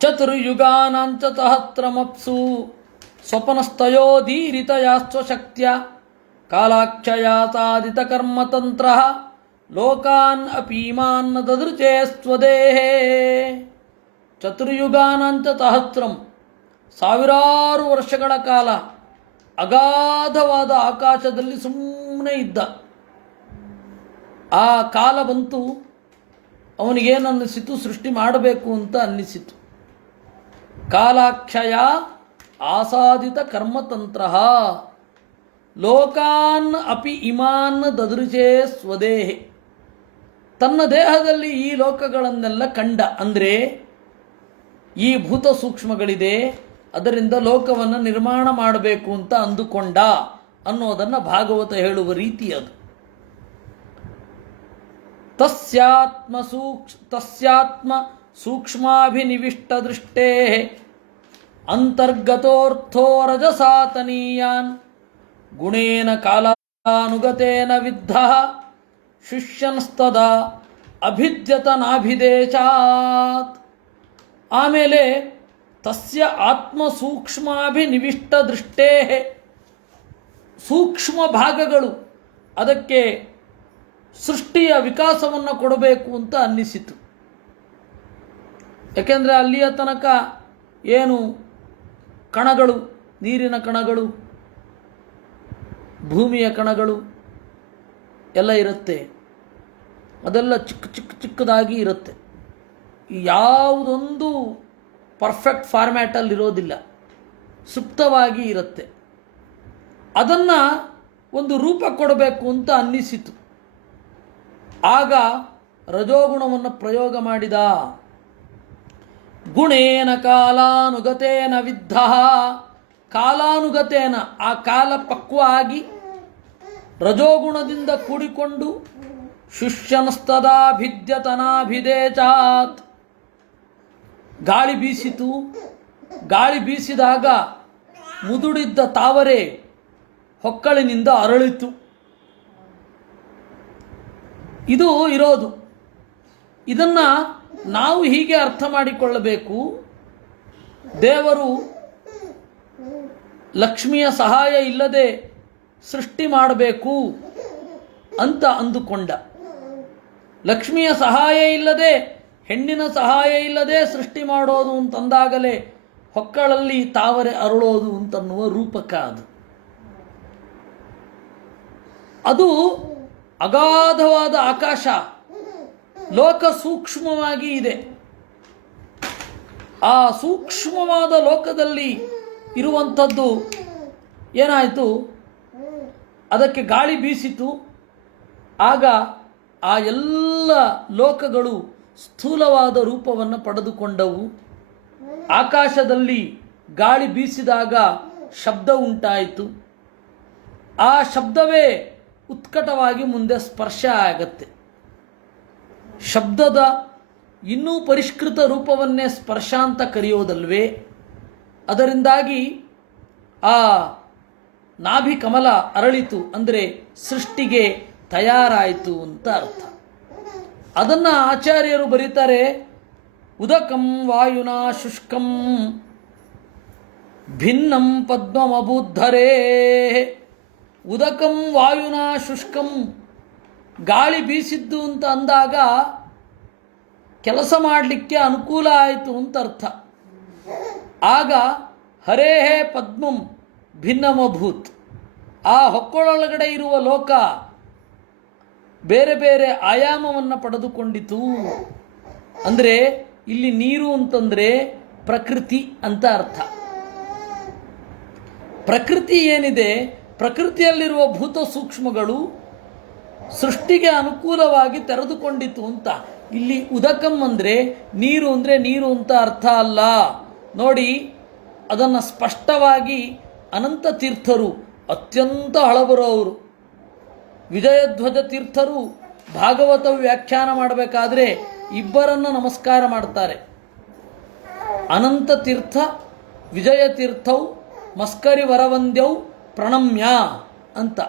ಚತುರ್ಯುಗಾನಾಂಚ ಸಹಸ್ರಮಪ್ಸು ಸ್ವಪನಸ್ತಯೋಧೀರಿತಯಾಸ್ವಶಕ್ತ್ಯ ಕಾಲಾಕ್ಷಯ ಸಾಧಿತ ಕರ್ಮತಂತ್ರ ಲೋಕಾನ್ ಅಪೀಮಾನ್ ದದೃಚೇ ಸ್ವದೇಹೇ. ಚತುರ್ಯುಗಾನಾಂಚ ಸಹಸ್ರಂ, ಸಾವಿರಾರು ವರ್ಷಗಳ ಕಾಲ ಅಗಾಧವಾದ ಆಕಾಶದಲ್ಲಿ ಸುಮ್ಮನೆ ಇದ್ದ. ಆ ಕಾಲ ಬಂತು, ಅವನಿಗೇನನ್ನಿಸಿತು? ಸೃಷ್ಟಿ ಮಾಡಬೇಕು ಅಂತ ಅನ್ನಿಸಿತು. ಕಾಲಾಕ್ಷಯ ಆಸಾದಿತ ಕರ್ಮತಂತ್ರ ಲೋಕಾನ್ ಅಪಿ ಇಮಾನ್ ದದೃಚೇ ಸ್ವದೇಹೆ. ತನ್ನ ದೇಹದಲ್ಲಿ ಈ ಲೋಕಗಳನ್ನೆಲ್ಲ ಕಂಡ. ಅಂದರೆ ಈ ಭೂತ ಸೂಕ್ಷ್ಮಗಳಿದೆ, ಅದರಿಂದ ಲೋಕವನ್ನು ನಿರ್ಮಾಣ ಮಾಡಬೇಕು ಅಂತ ಅಂದುಕೊಂಡ ಅನ್ನೋದನ್ನು ಭಾಗವತ ಹೇಳುವ ರೀತಿ ಅದು. ತಸ್ಯಾತ್ಮ ಸೂಕ್ಷ್ಮಾಭಿನಿವಿಷ್ಟ ದೃಷ್ಟೇ ಅಂತರ್ಗತೋರ್ಥೋ ರಜಸಾತನೀಯಾನ್ ಗುಣೇನ ಕಾಲಾನುಗತೇನ ವಿದ್ಧಃ ಶಿಷ್ಯನ್ಸ್ತದಾ ಅಭಿದ್ಯತ ನಾಭಿದೇಶಾತ್. ಆಮೇಲೆ ತಸ್ಯ ಆತ್ಮ ಸೂಕ್ಷ್ಮಾಭಿನಿವಿಷ್ಟ ದೃಷ್ಟೇ, ಸೂಕ್ಷ್ಮ ಭಾಗಗಳು ಅದಕ್ಕೆ ಸೃಷ್ಟಿಯ ವಿಕಾಸವನ್ನು ಕೊಡಬೇಕು ಅಂತ ಅನ್ನಿಸಿತು. ಯಾಕೆಂದರೆ ಅಲ್ಲಿಯ ತನಕ ಏನು ಕಣಗಳು, ನೀರಿನ ಕಣಗಳು, ಭೂಮಿಯ ಕಣಗಳು ಎಲ್ಲ ಇರುತ್ತೆ, ಅದೆಲ್ಲ ಚಿಕ್ಕದಾಗಿ ಇರುತ್ತೆ. ಯಾವುದೊಂದು ಪರ್ಫೆಕ್ಟ್ ಫಾರ್ಮ್ಯಾಟಲ್ಲಿ ಇರೋದಿಲ್ಲ, ಸುಪ್ತವಾಗಿ ಇರುತ್ತೆ. ಅದನ್ನು ಒಂದು ರೂಪ ಕೊಡಬೇಕು ಅಂತ ಅನ್ನಿಸಿತು. ಆಗ ರಜೋಗುಣವನ್ನು ಪ್ರಯೋಗ ಮಾಡಿದ. ಗುಣೇನ ಕಾಲಾನುಗತೇನ ವಿದ್ಧ, ಕಾಲಾನುಗತೇನ ಆ ಕಾಲ ಪಕ್ವ ಆಗಿ ರಜೋಗುಣದಿಂದ ಕೂಡಿಕೊಂಡು ಶಿಷ್ಯನಸ್ತದಾ ಭಿದ್ಯತನಾಭಿದೇಚಾತ್, ಗಾಳಿ ಬೀಸಿತು. ಗಾಳಿ ಬೀಸಿದಾಗ ಮುದುಡಿದ್ದ ತಾವರೆ ಹೊಕ್ಕಳಿನಿಂದ ಅರಳಿತು. ಇದು ಇರೋದು. ಇದನ್ನು ನಾವು ಹೀಗೆ ಅರ್ಥ ಮಾಡಿಕೊಳ್ಳಬೇಕು. ದೇವರು ಲಕ್ಷ್ಮಿಯ ಸಹಾಯ ಇಲ್ಲದೆ ಸೃಷ್ಟಿ ಮಾಡಬೇಕು ಅಂತ ಅಂದುಕೊಂಡ. ಲಕ್ಷ್ಮಿಯ ಸಹಾಯ ಇಲ್ಲದೆ, ಹೆಣ್ಣಿನ ಸಹಾಯ ಇಲ್ಲದೆ ಸೃಷ್ಟಿ ಮಾಡೋದು ಅಂತಂದಾಗಲೇ ಹೊಕ್ಕಳಲ್ಲಿ ತಾವರೆ ಅರಳೋದು ಅಂತನ್ನುವ ರೂಪಕ ಅದು. ಅದು ಅಗಾಧವಾದ ಆಕಾಶ, ಲೋಕ ಸೂಕ್ಷ್ಮವಾಗಿ ಇದೆ. ಆ ಸೂಕ್ಷ್ಮವಾದ ಲೋಕದಲ್ಲಿ ಇರುವಂಥದ್ದು ಏನಾಯಿತು, ಅದಕ್ಕೆ ಗಾಳಿ ಬೀಸಿತು. ಆಗ ಆ ಎಲ್ಲ ಲೋಕಗಳು ಸ್ಥೂಲವಾದ ರೂಪವನ್ನು ಪಡೆದುಕೊಂಡವು. ಆಕಾಶದಲ್ಲಿ ಗಾಳಿ ಬೀಸಿದಾಗ ಶಬ್ದ ಉಂಟಾಯಿತು. ಆ ಶಬ್ದವೇ ಉತ್ಕಟವಾಗಿ ಮುಂದೆ ಸ್ಪರ್ಶ ಆಗತ್ತೆ. ಶಬ್ದದ ಇನ್ನೂ ಪರಿಷ್ಕೃತ ರೂಪವನ್ನೇ ಸ್ಪರ್ಶ ಅಂತ ಕರೆಯೋದಲ್ವೇ. ಅದರಿಂದಾಗಿ ಆ ನಾಭಿ ಕಮಲ ಅರಳಿತು, ಅಂದರೆ ಸೃಷ್ಟಿಗೆ ತಯಾರಾಯಿತು ಅಂತ ಅರ್ಥ. ಅದನ್ನು ಆಚಾರ್ಯರು ಬರೀತಾರೆ, ಉದಕಂ ವಾಯುನಾ ಶುಷ್ಕಂ ಭಿನ್ನಂ ಪದ್ಮಮಬುದ್ಧರೇ. ಉದಕಂ ವಾಯುನಾ ಶುಷ್ಕಂ, ಗಾಳಿ ಬೀಸಿದ್ದು ಅಂತ ಅಂದಾಗ ಕೆಲಸ ಮಾಡಲಿಕ್ಕೆ ಅನುಕೂಲ ಆಯಿತು ಅಂತ ಅರ್ಥ. ಆಗ ಹರೇಹೇ ಪದ್ಮಂ ಭಿನ್ನಮಭೂತ್, ಆ ಹೊಕ್ಕಳೊಳಗಡೆ ಇರುವ ಲೋಕ ಬೇರೆ ಬೇರೆ ಆಯಾಮವನ್ನು ಪಡೆದುಕೊಂಡಿತು. ಅಂದರೆ ಇಲ್ಲಿ ನೀರು ಅಂತಂದರೆ ಪ್ರಕೃತಿ ಅಂತ ಅರ್ಥ. ಪ್ರಕೃತಿ ಏನಿದೆ, ಪ್ರಕೃತಿಯಲ್ಲಿರುವ ಭೂತ ಸೂಕ್ಷ್ಮಗಳು ಸೃಷ್ಟಿಗೆ ಅನುಕೂಲವಾಗಿ ತೆರೆದುಕೊಂಡಿತು ಅಂತ. ಇಲ್ಲಿ ಉದಕಂ ಅಂದರೆ ನೀರು ಅಂತ ಅರ್ಥ ಅಲ್ಲ. ನೋಡಿ, ಅದನ್ನು ಸ್ಪಷ್ಟವಾಗಿ ಅನಂತ ತೀರ್ಥರು, ಅತ್ಯಂತ ಹಳಬರು ಅವರು, ವಿಜಯಧ್ವಜ ತೀರ್ಥರು ಭಾಗವತ ವ್ಯಾಖ್ಯಾನ ಮಾಡಬೇಕಾದ್ರೆ ಇಬ್ಬರನ್ನು ನಮಸ್ಕಾರ ಮಾಡ್ತಾರೆ. ಅನಂತ ತೀರ್ಥ ವಿಜಯ ತೀರ್ಥವು ಮಸ್ಕರಿ ವರವಂದ್ಯವು ಪ್ರಣಮ್ಯ ಅಂತ.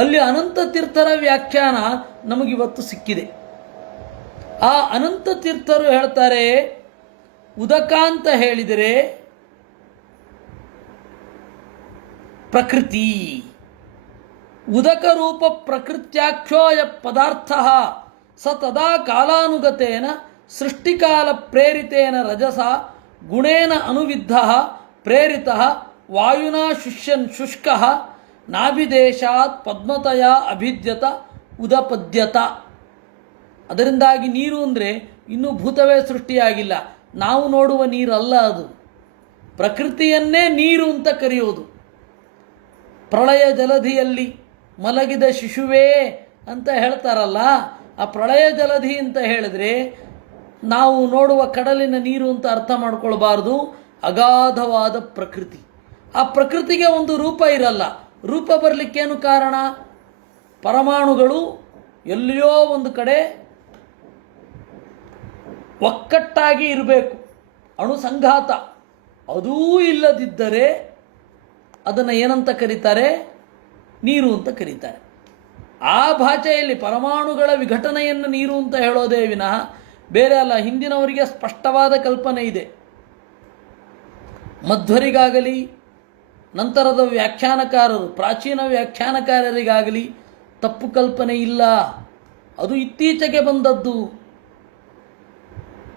ಅಲ್ಲಿ ಅನಂತ ತೀರ್ಥರ ವ್ಯಾಖ್ಯಾನ ನಮಗಿವತ್ತು ಸಿಕ್ಕಿದೆ. ಆ ಅನಂತ ತೀರ್ಥರು ಹೇಳ್ತಾರೆ, ಉದಕ ಅಂತ ಹೇಳಿದರೆ ಪ್ರಕೃತಿ, ಉದಕ ರೂಪ ಪ್ರಕೃತ್ಯಾಖ್ಯೋಯ ಪದಾರ್ಥ ಸ ತದಾ ಕಾಲಾನುಗತೇನ ಸೃಷ್ಟಿಕಾಲ ಪ್ರೇರಿತೇನ ರಜಸ ಗುಣೇನ ಅನುವಿದ್ಧ ಪ್ರೇರಿತ ವಾಯುನಾ ಶುಷ್ಕ ನಾಭಿದೇಶಾತ್ ಪದ್ಮತಯ ಅಭಿದ್ಯತ ಉದಪದ್ಯತ. ಅದರಿಂದಾಗಿ ನೀರು ಅಂದರೆ ಇನ್ನೂ ಭೂತವೇ ಸೃಷ್ಟಿಯಾಗಿಲ್ಲ, ನಾವು ನೋಡುವ ನೀರಲ್ಲ ಅದು. ಪ್ರಕೃತಿಯನ್ನೇ ನೀರು ಅಂತ ಕರೆಯೋದು. ಪ್ರಳಯ ಜಲಧಿಯಲ್ಲಿ ಮಲಗಿದ ಶಿಶುವೇ ಅಂತ ಹೇಳ್ತಾರಲ್ಲ, ಆ ಪ್ರಳಯ ಜಲಧಿ ಅಂತ ಹೇಳಿದ್ರೆ ನಾವು ನೋಡುವ ಕಡಲಿನ ನೀರು ಅಂತ ಅರ್ಥ ಮಾಡ್ಕೊಳ್ಬಾರ್ದು. ಅಗಾಧವಾದ ಪ್ರಕೃತಿ. ಆ ಪ್ರಕೃತಿಗೆ ಒಂದು ರೂಪ ಇರಲ್ಲ. ರೂಪ ಬರಲಿಕ್ಕೇನು ಕಾರಣ? ಪರಮಾಣುಗಳು ಎಲ್ಲಿಯೋ ಒಂದು ಕಡೆ ಒಕ್ಕಟ್ಟಾಗಿ ಇರಬೇಕು. ಅಣು ಸಂಘಾತ ಅದೂ ಇಲ್ಲದಿದ್ದರೆ ಅದನ್ನು ಏನಂತ ಕರೀತಾರೆ? ನೀರು ಅಂತ ಕರೀತಾರೆ. ಆ ಭಾಷೆಯಲ್ಲಿ ಪರಮಾಣುಗಳ ವಿಘಟನೆಯನ್ನು ನೀರು ಅಂತ ಹೇಳೋದೇ ವಿನಃ ಬೇರೆ ಅಲ್ಲ. ಹಿಂದಿನವರಿಗೆ ಸ್ಪಷ್ಟವಾದ ಕಲ್ಪನೆ ಇದೆ. ಮಧ್ವರಿಗಾಗಲಿ ನಂತರದ ವ್ಯಾಖ್ಯಾನಕಾರರು, ಪ್ರಾಚೀನ ವ್ಯಾಖ್ಯಾನಕಾರರಿಗಾಗಲಿ ತಪ್ಪು ಕಲ್ಪನೆ ಇಲ್ಲ. ಅದು ಇತ್ತೀಚೆಗೆ ಬಂದದ್ದು.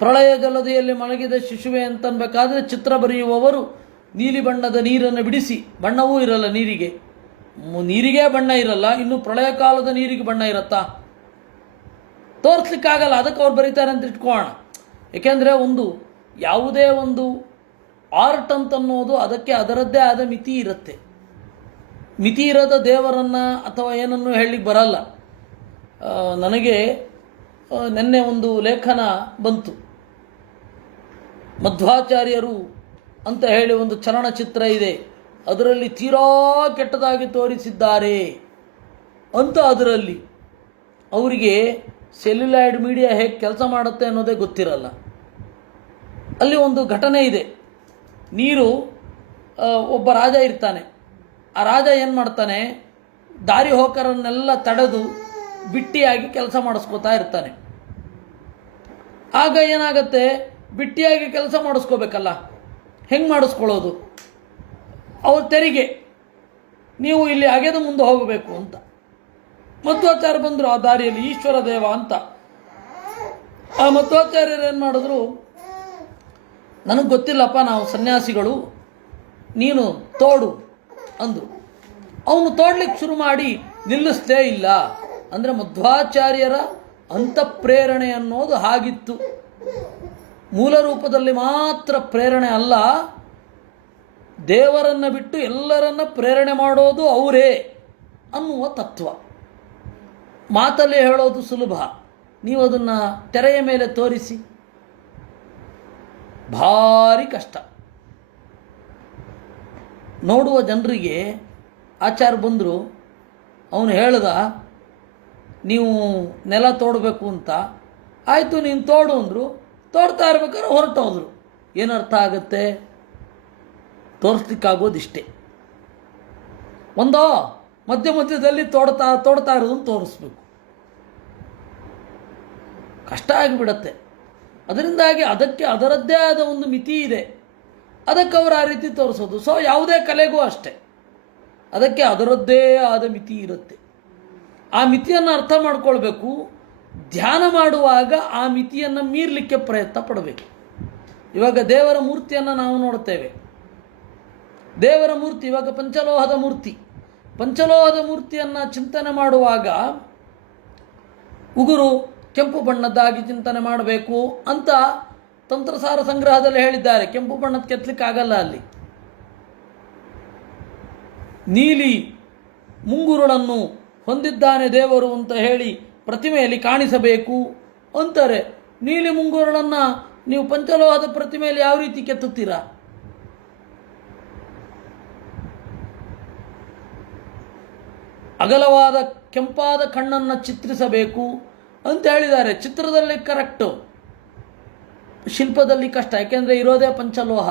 ಪ್ರಳಯ ಜಲದಿಯಲ್ಲಿ ಮಲಗಿದ ಶಿಶುವೆ ಅಂತನ್ಬೇಕಾದ್ರೆ ಚಿತ್ರ ಬರೆಯುವವರು ನೀಲಿ ಬಣ್ಣದ ನೀರನ್ನು ಬಿಡಿಸಿ, ಬಣ್ಣವೂ ಇರಲ್ಲ ನೀರಿಗೆ, ನೀರಿಗೇ ಬಣ್ಣ ಇರಲ್ಲ, ಇನ್ನು ಪ್ರಳಯ ಕಾಲದ ನೀರಿಗೆ ಬಣ್ಣ ಇರತ್ತಾ? ತೋರಿಸ್ಲಿಕ್ಕಾಗಲ್ಲ. ಅದಕ್ಕೆ ಅವ್ರು ಬರೀತಾರೆ ಅಂತ ಇಟ್ಕೊಳ್ಳೋಣ. ಏಕೆಂದರೆ ಯಾವುದೇ ಒಂದು ಆರ್ಟ್ ಅಂತನ್ನೋದು ಅದಕ್ಕೆ ಅದರದ್ದೇ ಆದ ಮಿತಿ ಇರುತ್ತೆ. ಮಿತಿ ಇರದ ದೇವರನ್ನು ಅಥವಾ ಏನನ್ನು ಹೇಳಲಿಕ್ಕೆ ಬರಲ್ಲ. ನನಗೆ ನಿನ್ನೆ ಒಂದು ಲೇಖನ ಬಂತು. ಮಧ್ವಾಚಾರ್ಯರು ಅಂತ ಹೇಳಿ ಒಂದು ಚಲನಚಿತ್ರ ಇದೆ, ಅದರಲ್ಲಿ ತೀರಾ ಕೆಟ್ಟದಾಗಿ ತೋರಿಸಿದ್ದಾರೆ ಅಂತ. ಅದರಲ್ಲಿ ಅವರಿಗೆ ಸೆಲ್ಯುಲಾಯ್ಡ್ ಮೀಡಿಯಾ ಹೇಗೆ ಕೆಲಸ ಮಾಡುತ್ತೆ ಅನ್ನೋದೇ ಗೊತ್ತಿರಲ್ಲ. ಅಲ್ಲಿ ಒಂದು ಘಟನೆ ಇದೆ. ನೀರು, ಒಬ್ಬ ರಾಜ ಇರ್ತಾನೆ. ಆ ರಾಜ ಏನು ಮಾಡ್ತಾನೆ? ದಾರಿ ಹೋಕರನ್ನೆಲ್ಲ ತಡೆದು ಬಿಟ್ಟಿಯಾಗಿ ಕೆಲಸ ಮಾಡಿಸ್ಕೋತಾ ಇರ್ತಾನೆ. ಆಗ ಏನಾಗತ್ತೆ? ಬಿಟ್ಟಿಯಾಗಿ ಕೆಲಸ ಮಾಡಿಸ್ಕೋಬೇಕಲ್ಲ, ಹೆಂಗೆ ಮಾಡಿಸ್ಕೊಳ್ಳೋದು? ಅವ್ರ ತೆರಿಗೆ, ನೀವು ಇಲ್ಲಿ ಅಗೆದು ಮುಂದೆ ಹೋಗಬೇಕು ಅಂತ. ಮಧ್ವಾಚಾರ್ಯ ಬಂದರು ಆ ದಾರಿಯಲ್ಲಿ, ಈಶ್ವರ ದೇವ ಅಂತ. ಆ ಮಧ್ವಾಚಾರ್ಯರು ಏನು ಮಾಡಿದ್ರು? ನನಗೆ ಗೊತ್ತಿಲ್ಲಪ್ಪ, ನಾವು ಸನ್ಯಾಸಿಗಳು, ನೀನು ತೋಡು ಅಂದರು. ಅವನು ತೋಡ್ಲಿಕ್ಕೆ ಶುರು ಮಾಡಿ ನಿಲ್ಲಿಸ್ತೇ ಇಲ್ಲ. ಅಂದರೆ ಮಧ್ವಾಚಾರ್ಯರ ಅಂತಃಪ್ರೇರಣೆ ಅನ್ನೋದು ಹಾಗಿತ್ತು. ಮೂಲ ರೂಪದಲ್ಲಿ ಮಾತ್ರ ಪ್ರೇರಣೆ ಅಲ್ಲ, ದೇವರನ್ನು ಬಿಟ್ಟು ಎಲ್ಲರನ್ನ ಪ್ರೇರಣೆ ಮಾಡೋದು ಅವರೇ ಅನ್ನುವ ತತ್ವ. ಮಾತಲ್ಲಿ ಹೇಳೋದು ಸುಲಭ, ನೀವು ಅದನ್ನು ತೆರೆಯ ಮೇಲೆ ತೋರಿಸಿ ಭಾರಿ ಕಷ್ಟ. ನೋಡುವ ಜನರಿಗೆ ಆಚಾರ್ಯ ಬಂದರು, ಅವನು ಹೇಳ್ದ ನೀವು ನೆಲ ತೋಡಬೇಕು ಅಂತ. ಆಯಿತು, ನೀನು ತೋಡು ಅಂದರು. ತೋಡ್ತಾ ಇರ್ಬೇಕಾದ್ರೆ ಹೊರಟೋದ್ರು. ಏನರ್ಥ ಆಗುತ್ತೆ? ತೋರಿಸ್ಲಿಕ್ಕಾಗೋದಿಷ್ಟೇ. ಮಧ್ಯದಲ್ಲಿ ತೋಡ್ತಾ ಇರೋದನ್ನು ತೋರಿಸ್ಬೇಕು. ಕಷ್ಟ ಆಗಿಬಿಡತ್ತೆ. ಅದರಿಂದಾಗಿ ಅದಕ್ಕೆ ಅದರದ್ದೇ ಆದ ಒಂದು ಮಿತಿ ಇದೆ. ಅದಕ್ಕೆ ಅವರು ಆ ರೀತಿ ತೋರಿಸೋದು. ಸೊ ಯಾವುದೇ ಕಲೆಗೂ ಅಷ್ಟೆ, ಅದಕ್ಕೆ ಅದರದ್ದೇ ಆದ ಮಿತಿ ಇರುತ್ತೆ. ಆ ಮಿತಿಯನ್ನು ಅರ್ಥ ಮಾಡ್ಕೊಳ್ಬೇಕು. ಧ್ಯಾನ ಮಾಡುವಾಗ ಆ ಮಿತಿಯನ್ನು ಮೀರಲಿಕ್ಕೆ ಪ್ರಯತ್ನ ಪಡಬೇಕು. ಇವಾಗ ದೇವರ ಮೂರ್ತಿಯನ್ನು ನಾವು ನೋಡ್ತೇವೆ. ದೇವರ ಮೂರ್ತಿ ಇವಾಗ ಪಂಚಲೋಹದ ಮೂರ್ತಿ. ಪಂಚಲೋಹದ ಮೂರ್ತಿಯನ್ನು ಚಿಂತನೆ ಮಾಡುವಾಗ ಉಗುರು ಕೆಂಪು ಬಣ್ಣದ್ದಾಗಿ ಚಿಂತನೆ ಮಾಡಬೇಕು ಅಂತ ತಂತ್ರಸಾರ ಸಂಗ್ರಹದಲ್ಲಿ ಹೇಳಿದ್ದಾರೆ. ಕೆಂಪು ಬಣ್ಣದ ಕೆತ್ತಲಿಕ್ಕಾಗಲ್ಲ. ಅಲ್ಲಿ ನೀಲಿ ಮುಂಗುರುಳನ್ನು ಹೊಂದಿದ್ದಾನೆ ದೇವರು ಅಂತ ಹೇಳಿ ಪ್ರತಿಮೆಯಲ್ಲಿ ಕಾಣಿಸಬೇಕು ಅಂತಾರೆ. ನೀಲಿ ಮುಂಗುರುಳನ್ನು ನೀವು ಪಂಚಲೋಹದ ಪ್ರತಿಮೆಯಲ್ಲಿ ಯಾವ ರೀತಿ ಕೆತ್ತುತ್ತೀರಾ? ಅಗಲವಾದ ಕೆಂಪಾದ ಕಣ್ಣನ್ನು ಚಿತ್ರಿಸಬೇಕು ಅಂತ ಹೇಳಿದ್ದಾರೆ. ಚಿತ್ರದಲ್ಲಿ ಕರೆಕ್ಟು, ಶಿಲ್ಪದಲ್ಲಿ ಕಷ್ಟ. ಯಾಕೆಂದರೆ ಇರೋದೇ ಪಂಚಲೋಹ.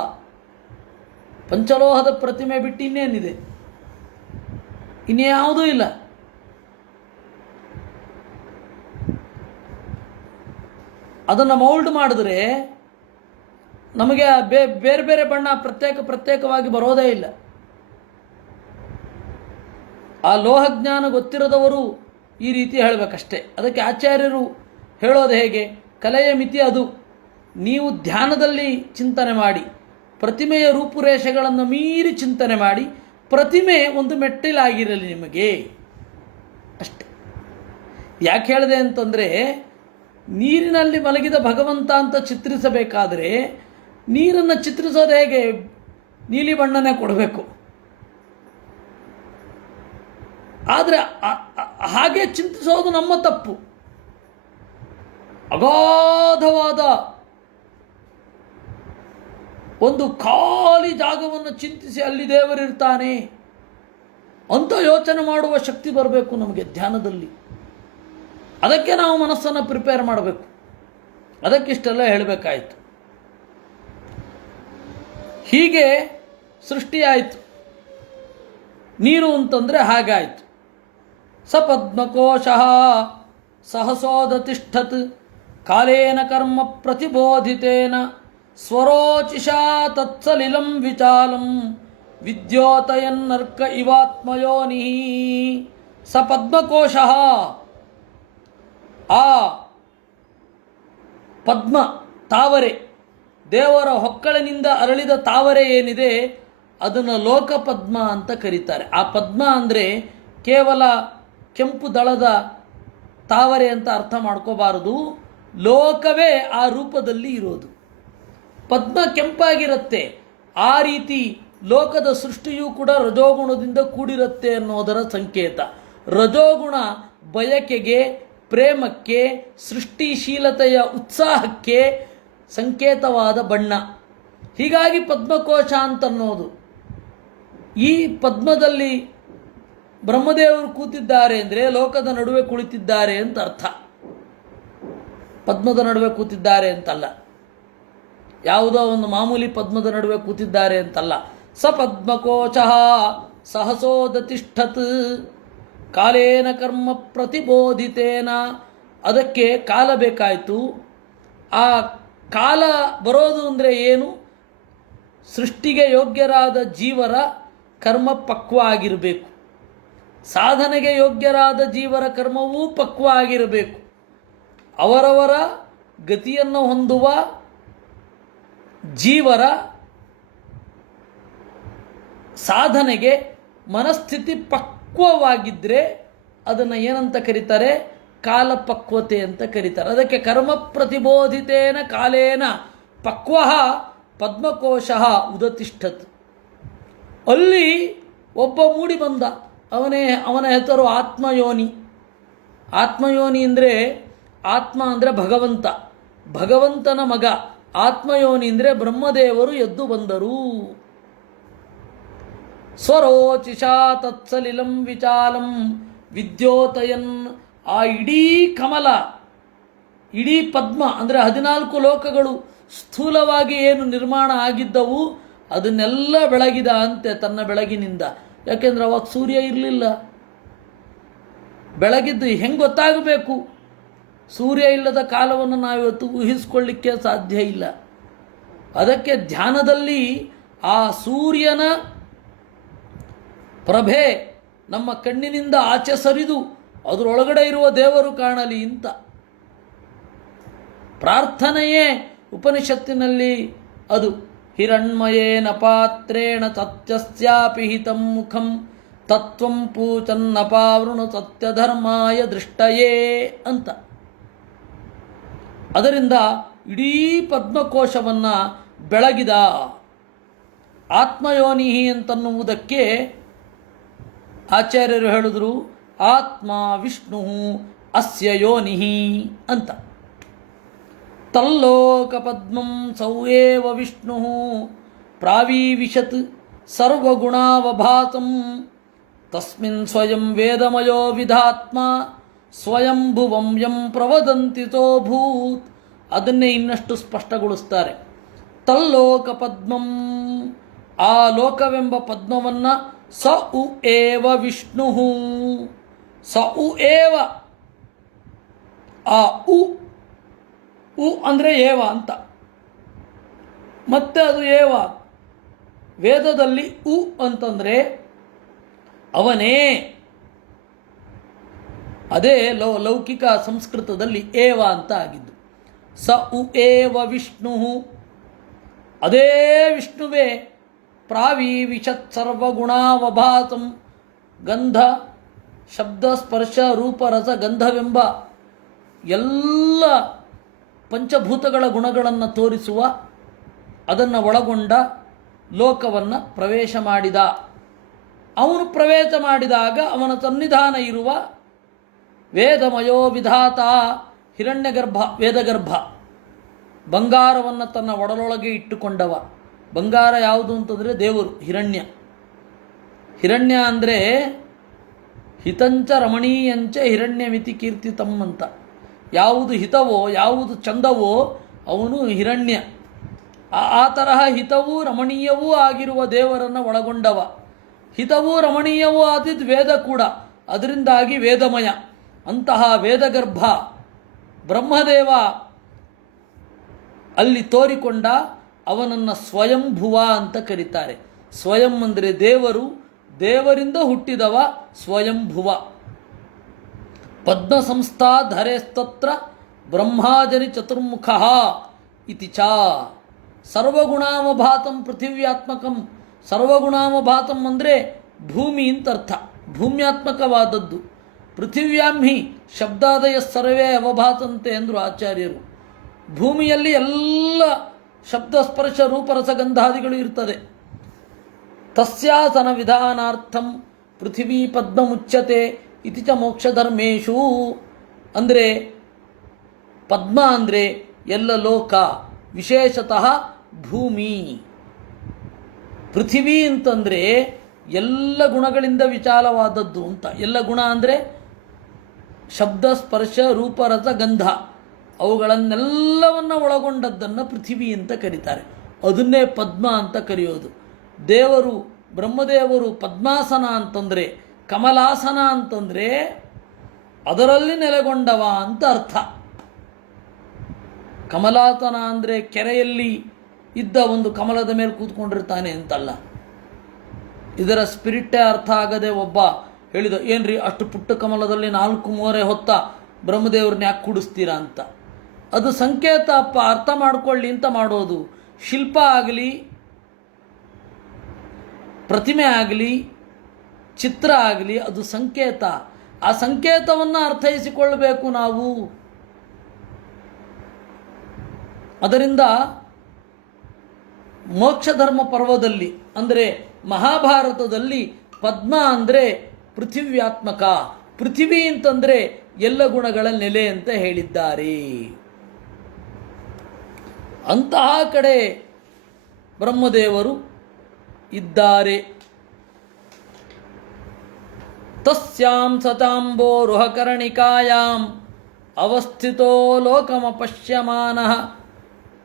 ಪಂಚಲೋಹದ ಪ್ರತಿಮೆ ಬಿಟ್ಟು ಇನ್ನೇನಿದೆ? ಇನ್ಯಾವುದೂ ಇಲ್ಲ. ಅದನ್ನು ಮೌಲ್ಡ್ ಮಾಡಿದ್ರೆ ನಮಗೆ ಬೇರೆ ಬೇರೆ ಬಣ್ಣ ಪ್ರತ್ಯೇಕವಾಗಿ ಬರೋದೇ ಇಲ್ಲ. ಆ ಲೋಹಜ್ಞಾನ ಗೊತ್ತಿರದವರು ಈ ರೀತಿ ಹೇಳಬೇಕಷ್ಟೆ. ಅದಕ್ಕೆ ಆಚಾರ್ಯರು ಹೇಳೋದು ಹೇಗೆ? ಕಲೆಯ ಮಿತಿ ಅದು. ನೀವು ಧ್ಯಾನದಲ್ಲಿ ಚಿಂತನೆ ಮಾಡಿ, ಪ್ರತಿಮೆಯ ರೂಪುರೇಷೆಗಳನ್ನು ಮೀರಿ ಚಿಂತನೆ ಮಾಡಿ, ಪ್ರತಿಮೆ ಒಂದು ಮೆಟ್ಟಿಲಾಗಿರಲಿ ನಿಮಗೆ ಅಷ್ಟೆ. ಯಾಕೆ ಹೇಳಿದೆ ಅಂತಂದರೆ, ನೀರಿನಲ್ಲಿ ಮಲಗಿದ ಭಗವಂತ ಅಂತ ಚಿತ್ರಿಸಬೇಕಾದ್ರೆ ನೀರನ್ನು ಚಿತ್ರಿಸೋದು ಹೇಗೆ? ನೀಲಿ ಬಣ್ಣನೇ ಕೊಡಬೇಕು. ಆದರೆ ಹಾಗೆ ಚಿಂತಿಸೋದು ನಮ್ಮ ತಪ್ಪು. ಅಗಾಧವಾದ ಒಂದು ಖಾಲಿ ಜಾಗವನ್ನು ಚಿಂತಿಸಿ ಅಲ್ಲಿ ದೇವರಿರ್ತಾನೆ ಅಂತ ಯೋಚನೆ ಮಾಡುವ ಶಕ್ತಿ ಬರಬೇಕು ನಮಗೆ ಧ್ಯಾನದಲ್ಲಿ. ಅದಕ್ಕೆ ನಾವು ಮನಸ್ಸನ್ನು ಪ್ರಿಪೇರ್ ಮಾಡಬೇಕು. ಅದಕ್ಕಿಷ್ಟೆಲ್ಲ ಹೇಳಬೇಕಾಯಿತು. ಹೀಗೆ ಸೃಷ್ಟಿಯಾಯಿತು. ನೀರು ಅಂತಂದರೆ ಹಾಗಾಯಿತು. ಸಪದ್ಮಕೋಶ ಸಹಸೋದತಿಷ್ಠತ್ ಕಾಲೇನ ಕರ್ಮ ಪ್ರತಿಬೋಧಿತೇನ ಸ್ವರೋಚಿಷಾ ತತ್ಸಲಿಲಂ ವಿಚಾಲಂ ವಿದ್ಯೋತಯನ್ನರ್ಕ ಇವಾತ್ಮಯೋನಿ. ಸಪದ್ಮಕೋಶ, ಆ ಪದ್ಮ ತಾವರೆ, ದೇವರ ಹೊಕ್ಕಳಿನಿಂದ ಅರಳಿದ ತಾವರೆ ಏನಿದೆ ಅದನ್ನು ಲೋಕಪದ್ಮ ಅಂತ ಕರೀತಾರೆ. ಆ ಪದ್ಮ ಅಂದರೆ ಕೇವಲ ಕೆಂಪು ದಳದ ತಾವರೆ ಅಂತ ಅರ್ಥ ಮಾಡ್ಕೋಬಾರದು. ಲೋಕವೇ ಆ ರೂಪದಲ್ಲಿ ಇರೋದು. ಪದ್ಮ ಕೆಂಪಾಗಿರುತ್ತೆ. ಆ ರೀತಿ ಲೋಕದ ಸೃಷ್ಟಿಯೂ ಕೂಡ ರಜೋಗುಣದಿಂದ ಕೂಡಿರುತ್ತೆ ಅನ್ನೋದರ ಸಂಕೇತ. ರಜೋಗುಣ ಬಯಕೆಗೆ, ಪ್ರೇಮಕ್ಕೆ, ಸೃಷ್ಟಿಶೀಲತೆಯ ಉತ್ಸಾಹಕ್ಕೆ ಸಂಕೇತವಾದ ಬಣ್ಣ. ಹೀಗಾಗಿ ಪದ್ಮಕೋಶ ಅಂತನ್ನೋದು. ಈ ಪದ್ಮದಲ್ಲಿ ಬ್ರಹ್ಮದೇವರು ಕೂತಿದ್ದಾರೆ ಅಂದರೆ ಲೋಕದ ನಡುವೆ ಕುಳಿತಿದ್ದಾರೆ ಅಂತ ಅರ್ಥ. ಪದ್ಮದ ನಡುವೆ ಕೂತಿದ್ದಾರೆ ಅಂತಲ್ಲ, ಯಾವುದೋ ಒಂದು ಮಾಮೂಲಿ ಪದ್ಮದ ನಡುವೆ ಕೂತಿದ್ದಾರೆ ಅಂತಲ್ಲ. ಸಪದ್ಮಕೋಶ ಸಹಸೋದತಿಷ್ಠತ್ ಕಾಲೇನ ಕರ್ಮ ಪ್ರತಿಬೋಧಿತೇನ. ಅದಕ್ಕೆ ಕಾಲ ಬೇಕಾಯಿತು. ಆ ಕಾಲ ಬರೋದು ಅಂದರೆ ಏನು? ಸೃಷ್ಟಿಗೆ ಯೋಗ್ಯರಾದ ಜೀವರ ಕರ್ಮ ಪಕ್ವ ಆಗಿರಬೇಕು. ಸಾಧನೆಗೆ ಯೋಗ್ಯರಾದ ಜೀವರ ಕರ್ಮವೂ ಪಕ್ವ ಆಗಿರಬೇಕು. ಅವರವರ ಗತಿಯನ್ನು ಹೊಂದುವ ಜೀವರ ಸಾಧನೆಗೆ ಮನಸ್ಥಿತಿ ಪಕ್ವವಾಗಿದ್ದರೆ ಅದನ್ನು ಏನಂತ ಕರೀತಾರೆ? ಕಾಲಪಕ್ವತೆ ಅಂತ ಕರೀತಾರೆ. ಅದಕ್ಕೆ ಕರ್ಮ ಪ್ರತಿಬೋಧಿತೇನ ಕಾಲೇನ ಪಕ್ವ ಪದ್ಮಕೋಶ ಉದತಿಷ್ಠತ್. ಅಲ್ಲಿ ಒಬ್ಬ ಮೂಡಿ ಬಂದ. ಅವನ ಹೆಸರು ಆತ್ಮಯೋನಿ. ಆತ್ಮಯೋನಿ ಅಂದರೆ, ಆತ್ಮ ಅಂದರೆ ಭಗವಂತ, ಭಗವಂತನ ಮಗ. ಆತ್ಮಯೋನಿ ಅಂದರೆ ಬ್ರಹ್ಮದೇವರು ಎದ್ದು ಬಂದರು. ಸ್ವರೋಚಿಷಾ ತತ್ಸಲಿಲಂ ವಿಚಾಲಂ ವಿದ್ಯೋತಯನ್. ಆ ಇಡೀ ಕಮಲ, ಇಡೀ ಪದ್ಮ ಅಂದರೆ 14 ಲೋಕಗಳು ಸ್ಥೂಲವಾಗಿ ಏನು ನಿರ್ಮಾಣ ಆಗಿದ್ದವು ಅದನ್ನೆಲ್ಲ ಬೆಳಗಿದ ಅಂತೆ ತನ್ನ ಬೆಳಗಿನಿಂದ. ಯಾಕೆಂದರೆ ಅವಾಗ ಸೂರ್ಯ ಇರಲಿಲ್ಲ. ಬೆಳಗಿದ್ದು ಹೆಂಗೆ ಗೊತ್ತಾಗಬೇಕು? ಸೂರ್ಯ ಇಲ್ಲದ ಕಾಲವನ್ನು ನಾವಿವತ್ತು ಊಹಿಸ್ಕೊಳ್ಳಿಕ್ಕೆ ಸಾಧ್ಯ ಇಲ್ಲ. ಅದಕ್ಕೆ ಧ್ಯಾನದಲ್ಲಿ ಆ ಸೂರ್ಯನ ಪ್ರಭೆ ನಮ್ಮ ಕಣ್ಣಿನಿಂದ ಆಚೆ ಸರಿದು ಅದರೊಳಗಡೆ ಇರುವ ದೇವರು ಕಾಣಲಿ ಅಂತ ಪ್ರಾರ್ಥನೆಯೇ ಉಪನಿಷತ್ತಿನಲ್ಲಿ ಅದು. ಹಿರಣ್ಮಯೇನ ಪಾತ್ರೇಣ ಸತ್ಯಸ್ಯಾಪಿ ಹಿತಂ ಮುಖಂ ತತ್ವಂ ಪೂಚನ್ನಪಾವೃಣು ಸತ್ಯಧರ್ಮಾಯ ದೃಷ್ಟಯೇ ಅಂತ. ಅದರಿಂದ ಇಡೀ ಪದ್ಮಕೋಶವನ್ನು ಬೆಳಗಿದ. ಆತ್ಮಯೋನಿ ಅಂತನ್ನುವುದಕ್ಕೆ ಆಚಾರ್ಯರು ಹೇಳಿದ್ರು ಆತ್ಮ ವಿಷ್ಣು ಅಸ್ಯ ಯೋನಿ ಅಂತ. ತಲ್ಲೋಕಪದ್ಮಂ ಸೌಯೇವ ವಿಷ್ಣು ಪ್ರಾವೀವಿಶತ್ ಸರ್ವಗುಣಾವಭಾಸಂ ತಸ್ಮಿನ್ ಸ್ವಯಂ ವೇದಮಯೋ ವಿಧಾತ್ಮ ಸ್ವಯಂಭುವಂ ಯಂ ಪ್ರವದಂತಿತೋಭೂತ್. ಅದನ್ನೇ ಇನ್ನಷ್ಟು ಸ್ಪಷ್ಟಗೊಳಿಸ್ತಾರೆ. ತಲ್ಲೋಕಪದ್ಮಂ, ಆ ಲೋಕವೆಂಬ ಪದ್ಮವನ್ನು ಸ ಉ ಏವ ವಿಷ್ಣು. ಸ ಉ ಏವ, ಆ ಉ ಅಂದರೆ ಏವ ಅಂತ, ಮತ್ತೆ ಅದು ಏವ. ವೇದದಲ್ಲಿ ಉ ಅಂತಂದರೆ ಅವನೇ. ಅದೇ ಲೌಕಿಕ ಸಂಸ್ಕೃತದಲ್ಲಿ ಏವ ಅಂತ ಆಗಿದ್ದು. ಸ ಉ ಏವ ವಿಷ್ಣು, ಅದೇ ವಿಷ್ಣುವೇ. ಪ್ರಾವೀವಿಶತ್ ಸರ್ವಗುಣಾವಭಾಸಂ, ಗಂಧ ಶಬ್ದ ಸ್ಪರ್ಶ ರೂಪ ರಸ ಗಂಧವೆಂಬ ಎಲ್ಲ ಪಂಚಭೂತಗಳ ಗುಣಗಳನ್ನು ತೋರಿಸುವ, ಅದನ್ನು ಒಳಗೊಂಡ ಲೋಕವನ್ನು ಪ್ರವೇಶ ಮಾಡಿದ. ಅವನು ಪ್ರವೇಶ ಮಾಡಿದಾಗ ಅವನ ಸನ್ನಿಧಾನ ಇರುವ ವೇದಮಯೋ ವಿಧಾತ ಹಿರಣ್ಯಗರ್ಭ, ವೇದಗರ್ಭ, ಬಂಗಾರವನ್ನು ತನ್ನ ಒಡಲೊಳಗೆ ಇಟ್ಟುಕೊಂಡವ. ಬಂಗಾರ ಯಾವುದು ಅಂತಂದರೆ ದೇವರು ಹಿರಣ್ಯ. ಹಿರಣ್ಯ ಅಂದರೆ ಹಿತಂಚ ರಮಣೀಯಂಚ ಹಿರಣ್ಯ ಮಿತಿ ಕೀರ್ತಿತಂ ಅಂತ. ಯಾವುದು ಹಿತವೋ ಯಾವುದು ಚಂದವೋ ಅವನು ಹಿರಣ್ಯ. ಆ ತರಹ ಹಿತವೂ ರಮಣೀಯವೂ ಆಗಿರುವ ದೇವರನ್ನು ಒಳಗೊಂಡವ. ಹಿತವೂ ರಮಣೀಯವೂ ಆದಿದ್ದು ವೇದ ಕೂಡ, ಅದರಿಂದಾಗಿ ವೇದಮಯ. ಅಂತಹ ವೇದಗರ್ಭ ಬ್ರಹ್ಮದೇವ ಅಲ್ಲಿ ತೋರಿಕೊಂಡ. ಅವನನ್ನು ಸ್ವಯಂಭುವ ಅಂತ ಕರೀತಾರೆ. ಸ್ವಯಂ ಅಂದರೆ ದೇವರು, ದೇವರಿಂದ ಹುಟ್ಟಿದವ ಸ್ವಯಂಭುವ. ಪದ್ಮ ಸಂಸ್ಥಾ ಧರೆಸ್ತತ್ರ ಬ್ರಹ್ಮಾಜನಿ ಚತುರ್ಮುಖ ಇತಿ ಚ ಸರ್ವಗುಣಾಮಭಾತಂ ಪೃಥಿವ್ಯಾತ್ಮಕಂ. ಸರ್ವಗುಣಾಮಭಾತಂ ಅಂದರೆ ಭೂಮಿ ಅಂತ ಅರ್ಥ, ಭೂಮ್ಯಾತ್ಮಕವಾದದ್ದು. ಪೃಥಿವ್ಯಾಂ ಹಿ ಶಬ್ದಾದಯ ಸರ್ವೇ ಅವಭಾತಂತೆ ಎಂದರು ಆಚಾರ್ಯರು. ಭೂಮಿಯಲ್ಲಿ ಎಲ್ಲ ಶಬ್ದ ಸ್ಪರ್ಶ ರೂಪರಸಗಂಧಾದಿಗಳು ಇರ್ತದೆ. ತಸ್ಯಾಸನ ವಿಧಾನಾರ್ಥಂ ಪೃಥಿವೀ ಪದ್ಮಮುಚ್ಯತೆ ಇತಿ ಚ ಮೋಕ್ಷಧರ್ಮೇಶು. ಅಂದರೆ ಪದ್ಮ ಅಂದರೆ ಎಲ್ಲ ಲೋಕ, ವಿಶೇಷತಃ ಭೂಮಿ. ಪೃಥಿವಿ ಅಂತಂದರೆ ಎಲ್ಲ ಗುಣಗಳಿಂದ ವಿಶಾಲವಾದದ್ದು ಅಂತ. ಎಲ್ಲ ಗುಣ ಅಂದರೆ ಶಬ್ದ ಸ್ಪರ್ಶ ರೂಪರಸ ಗಂಧ, ಅವುಗಳನ್ನೆಲ್ಲವನ್ನು ಒಳಗೊಂಡದ್ದನ್ನು ಪೃಥಿವಿ ಅಂತ ಕರೀತಾರೆ. ಅದನ್ನೇ ಪದ್ಮ ಅಂತ ಕರೆಯೋದು. ದೇವರು ಬ್ರಹ್ಮದೇವರು ಪದ್ಮಾಸನ ಅಂತಂದರೆ, ಕಮಲಾಸನ ಅಂತಂದರೆ ಅದರಲ್ಲಿ ನೆಲೆಗೊಂಡವ ಅಂತ ಅರ್ಥ. ಕಮಲಾಸನ ಅಂದರೆ ಕೆರೆಯಲ್ಲಿ ಇದ್ದ ಒಂದು ಕಮಲದ ಮೇಲೆ ಕೂತ್ಕೊಂಡಿರ್ತಾನೆ ಅಂತಲ್ಲ. ಇದರ ಸ್ಪಿರಿಟ್ಟೇ ಅರ್ಥ ಆಗದೆ ಒಬ್ಬ ಹೇಳಿದ, ಏನ್ರಿ ಅಷ್ಟು ಪುಟ್ಟ ಕಮಲದಲ್ಲಿ 4 ಮೋರೆ ಹೊತ್ತ ಬ್ರಹ್ಮದೇವ್ರನ್ನ ಯಾಕೆ ಕೂಡಿಸ್ತೀರಾ ಅಂತ. ಅದು ಸಂಕೇತ ಅಪ್ಪ, ಅರ್ಥ ಮಾಡ್ಕೊಳ್ಳಿ ಅಂತ ಮಾಡೋದು. ಶಿಲ್ಪ ಆಗಲಿ, ಪ್ರತಿಮೆ ಆಗಲಿ, ಚಿತ್ರ ಆಗಲಿ, ಅದು ಸಂಕೇತ. ಆ ಸಂಕೇತವನ್ನು ಅರ್ಥೈಸಿಕೊಳ್ಳಬೇಕು ನಾವು. ಅದರಿಂದ ಮೋಕ್ಷಧರ್ಮ ಪರ್ವದಲ್ಲಿ ಅಂದರೆ ಮಹಾಭಾರತದಲ್ಲಿ ಪದ್ಮ ಅಂದರೆ ಪೃಥಿವ್ಯಾತ್ಮಕ, ಪೃಥಿವಿ ಅಂತಂದರೆ ಎಲ್ಲ ಗುಣಗಳ ನೆಲೆ ಅಂತ ಹೇಳಿದ್ದಾರೆ. ಅಂತಹ ಕಡೆ ಬ್ರಹ್ಮದೇವರು ಇದ್ದಾರೆ. ತಸ್ಯಾಂ ಸತಾಂಬೋರುಹಕರ್ಣಿಕಾಯಾಂ ಅವಸ್ಥಿತೋ ಲೋಕಮಪಶ್ಯಮಾನಃ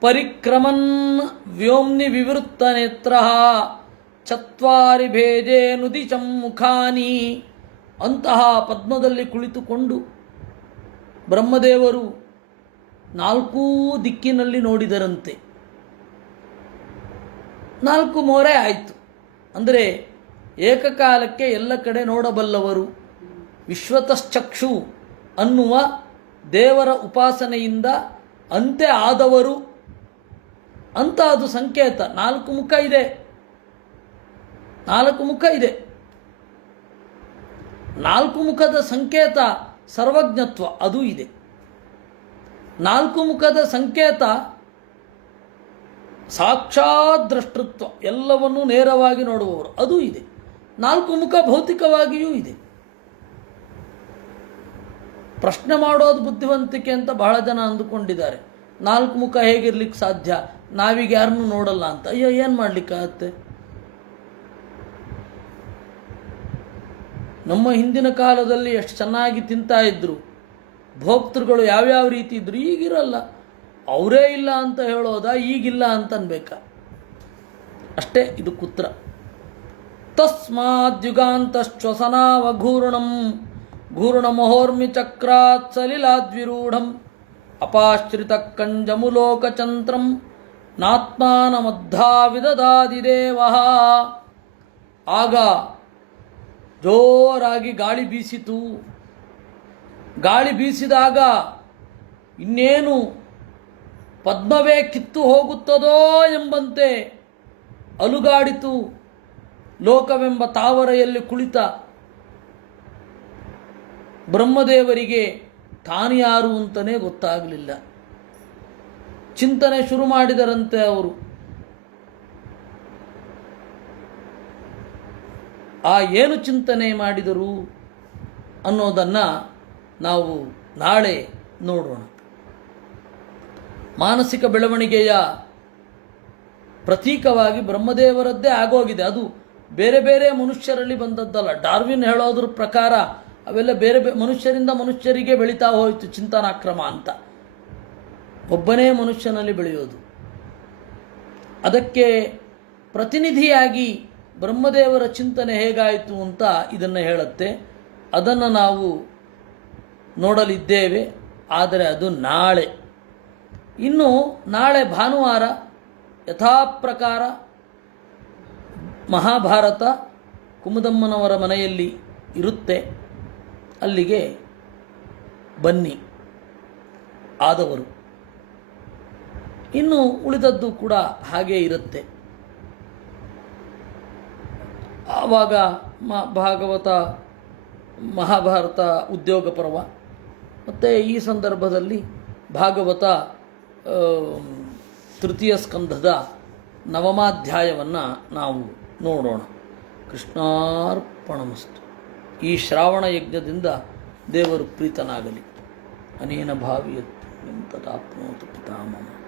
ಪರಿಕ್ರಮನ್ ವ್ಯೋಮ್ನಿ ವಿವೃತ್ತ ನೇತ್ರಃ ಚತ್ವಾರಿ ಭೇಜೇನುದಿಶಂ ಮುಖಾನಿ. ಅಂತಹ ಪದ್ಮದಲ್ಲಿ ಕುಳಿತುಕೊಂಡು ಬ್ರಹ್ಮದೇವರು 4 ದಿಕ್ಕಿನಲ್ಲಿ ನೋಡಿದರಂತೆ. 4 ಮೋರೆ ಆಯಿತು ಅಂದರೆ ಏಕಕಾಲಕ್ಕೆ ಎಲ್ಲ ಕಡೆ ನೋಡಬಲ್ಲವರು. ವಿಶ್ವತಶ್ಚಕ್ಷು ಅನ್ನುವ ದೇವರ ಉಪಾಸನೆಯಿಂದ ಅಂತೆ ಆದವರು ಅಂತ ಅದು ಸಂಕೇತ. 4 ಮುಖ ಇದೆ, 4 ಮುಖ ಇದೆ. 4 ಮುಖದ ಸಂಕೇತ ಸರ್ವಜ್ಞತ್ವ, ಅದು ಇದೆ. 4 ಮುಖದ ಸಂಕೇತ ಸಾಕ್ಷಾತ್ ದೃಷ್ಟೃತ್ವ, ಎಲ್ಲವನ್ನೂ ನೇರವಾಗಿ ನೋಡುವವರು, ಅದು ಇದೆ. 4 ಮುಖ ಭೌತಿಕವಾಗಿಯೂ ಇದೆ. ಪ್ರಶ್ನೆ ಮಾಡೋದು ಬುದ್ಧಿವಂತಿಕೆ ಅಂತ ಬಹಳ ಜನ ಅಂದುಕೊಂಡಿದ್ದಾರೆ. 4 ಮುಖ ಹೇಗಿರ್ಲಿಕ್ಕೆ ಸಾಧ್ಯ, ನಾವೀಗ ಯಾರನ್ನೂ ನೋಡಲ್ಲ ಅಂತ. ಅಯ್ಯೋ, ಏನು ಮಾಡಲಿಕ್ಕಾಗತ್ತೆ? ನಮ್ಮ ಹಿಂದಿನ ಕಾಲದಲ್ಲಿ ಎಷ್ಟು ಚೆನ್ನಾಗಿ ತಿಂತಾ ಇದ್ರು, ಭೋಕ್ತೃಗಳು ಯಾವ್ಯಾವ ರೀತಿ ಇದ್ರು. ಈಗಿರಲ್ಲ. ಅವರೇ ಇಲ್ಲ ಅಂತ ಹೇಳೋದಾ, ಈಗಿಲ್ಲ ಅಂತ ಅನ್ಬೇಕಾ? ಅಷ್ಟೇ ಇದು ಕುತ್ರ. ತಸ್ಮಾದ್ಯುಗಾಂತಶ್ವಸನಾವಘೂರ್ಣಂ ಘೂರ್ಣಮಹೋರ್ಮಿ ಚಕ್ರಾತ್ ಸಲಿಲಾದ್ವಿರೂಢಂ ಅಪಾಶ್ರಿತ ಕಂಜಮುಲೋಕಚಂತ್ರಂ ನಾತ್ಮಾನಮದ್ಧಾ ವಿದದಾದಿದೇವ. ಆಗ ಜೋರಾಗಿ ಗಾಳಿ ಬೀಸಿತು. ಗಾಳಿ ಬೀಸಿದಾಗ ಇನ್ನೇನು ಪದ್ಮವೇ ಕಿತ್ತು ಹೋಗುತ್ತದೋ ಎಂಬಂತೆ ಅಲುಗಾಡಿತು. ಲೋಕವೆಂಬ ತಾವರೆಯಲ್ಲಿ ಕುಳಿತ ಬ್ರಹ್ಮದೇವರಿಗೆ ತಾನು ಯಾರು ಅಂತಲೇ ಗೊತ್ತಾಗಲಿಲ್ಲ. ಚಿಂತನೆ ಶುರು ಮಾಡಿದರಂತೆ ಅವರು. ಆ ಏನು ಚಿಂತನೆ ಮಾಡಿದರು ಅನ್ನೋದನ್ನು ನಾವು ನಾಳೆ ನೋಡೋಣ. ಮಾನಸಿಕ ಬೆಳವಣಿಗೆಯ ಪ್ರತೀಕವಾಗಿ ಬ್ರಹ್ಮದೇವರದ್ದೇ ಆಗೋಗಿದೆ. ಅದು ಬೇರೆ ಬೇರೆ ಮನುಷ್ಯರಲ್ಲಿ ಬಂದದ್ದಲ್ಲ. ಡಾರ್ವಿನ್ ಹೇಳೋದ್ರ ಪ್ರಕಾರ ಅವೆಲ್ಲ ಬೇರೆ ಮನುಷ್ಯರಿಂದ ಮನುಷ್ಯರಿಗೆ ಬೆಳೀತಾ ಹೋಯಿತು ಚಿಂತನಾಕ್ರಮ ಅಂತ. ಒಬ್ಬನೇ ಮನುಷ್ಯನಲ್ಲಿ ಬೆಳೆಯೋದು. ಅದಕ್ಕೆ ಪ್ರತಿನಿಧಿಯಾಗಿ ಬ್ರಹ್ಮದೇವರ ಚಿಂತನೆ ಹೇಗಾಯಿತು ಅಂತ ಇದನ್ನು ಹೇಳುತ್ತೆ. ಅದನ್ನು ನಾವು ನೋಡಲಿದ್ದೇವೆ. ಆದರೆ ಅದು ನಾಳೆ. ಇನ್ನು ನಾಳೆ ಭಾನುವಾರ ಯಥಾಪ್ರಕಾರ ಮಹಾಭಾರತ ಕುಮುದಮ್ಮನವರ ಮನೆಯಲ್ಲಿ ಇರುತ್ತೆ. ಅಲ್ಲಿಗೆ ಬನ್ನಿ ಆದವರು. ಇನ್ನು ಉಳಿದದ್ದು ಕೂಡ ಹಾಗೇ ಇರುತ್ತೆ. ಆವಾಗ ಭಾಗವತ ಮಹಾಭಾರತ ಉದ್ಯೋಗ ಪರ್ವ, ಮತ್ತು ಈ ಸಂದರ್ಭದಲ್ಲಿ ಭಾಗವತ ತೃತೀಯ ಸ್ಕಂಧದ ನವಮಾಧ್ಯಾಯವನ್ನು ನಾವು ನೋಡೋಣ. ಕೃಷ್ಣಾರ್ಪಣಮಸ್ತು. ಈ ಶ್ರಾವಣ ಯಜ್ಞದಿಂದ ದೇವರು ಪ್ರೀತನಾಗಲಿ. ಅನೇನ ಭಾವಿಯತ್ ತದಾಪ್ನೋತು ಪಿತಾಮಹ.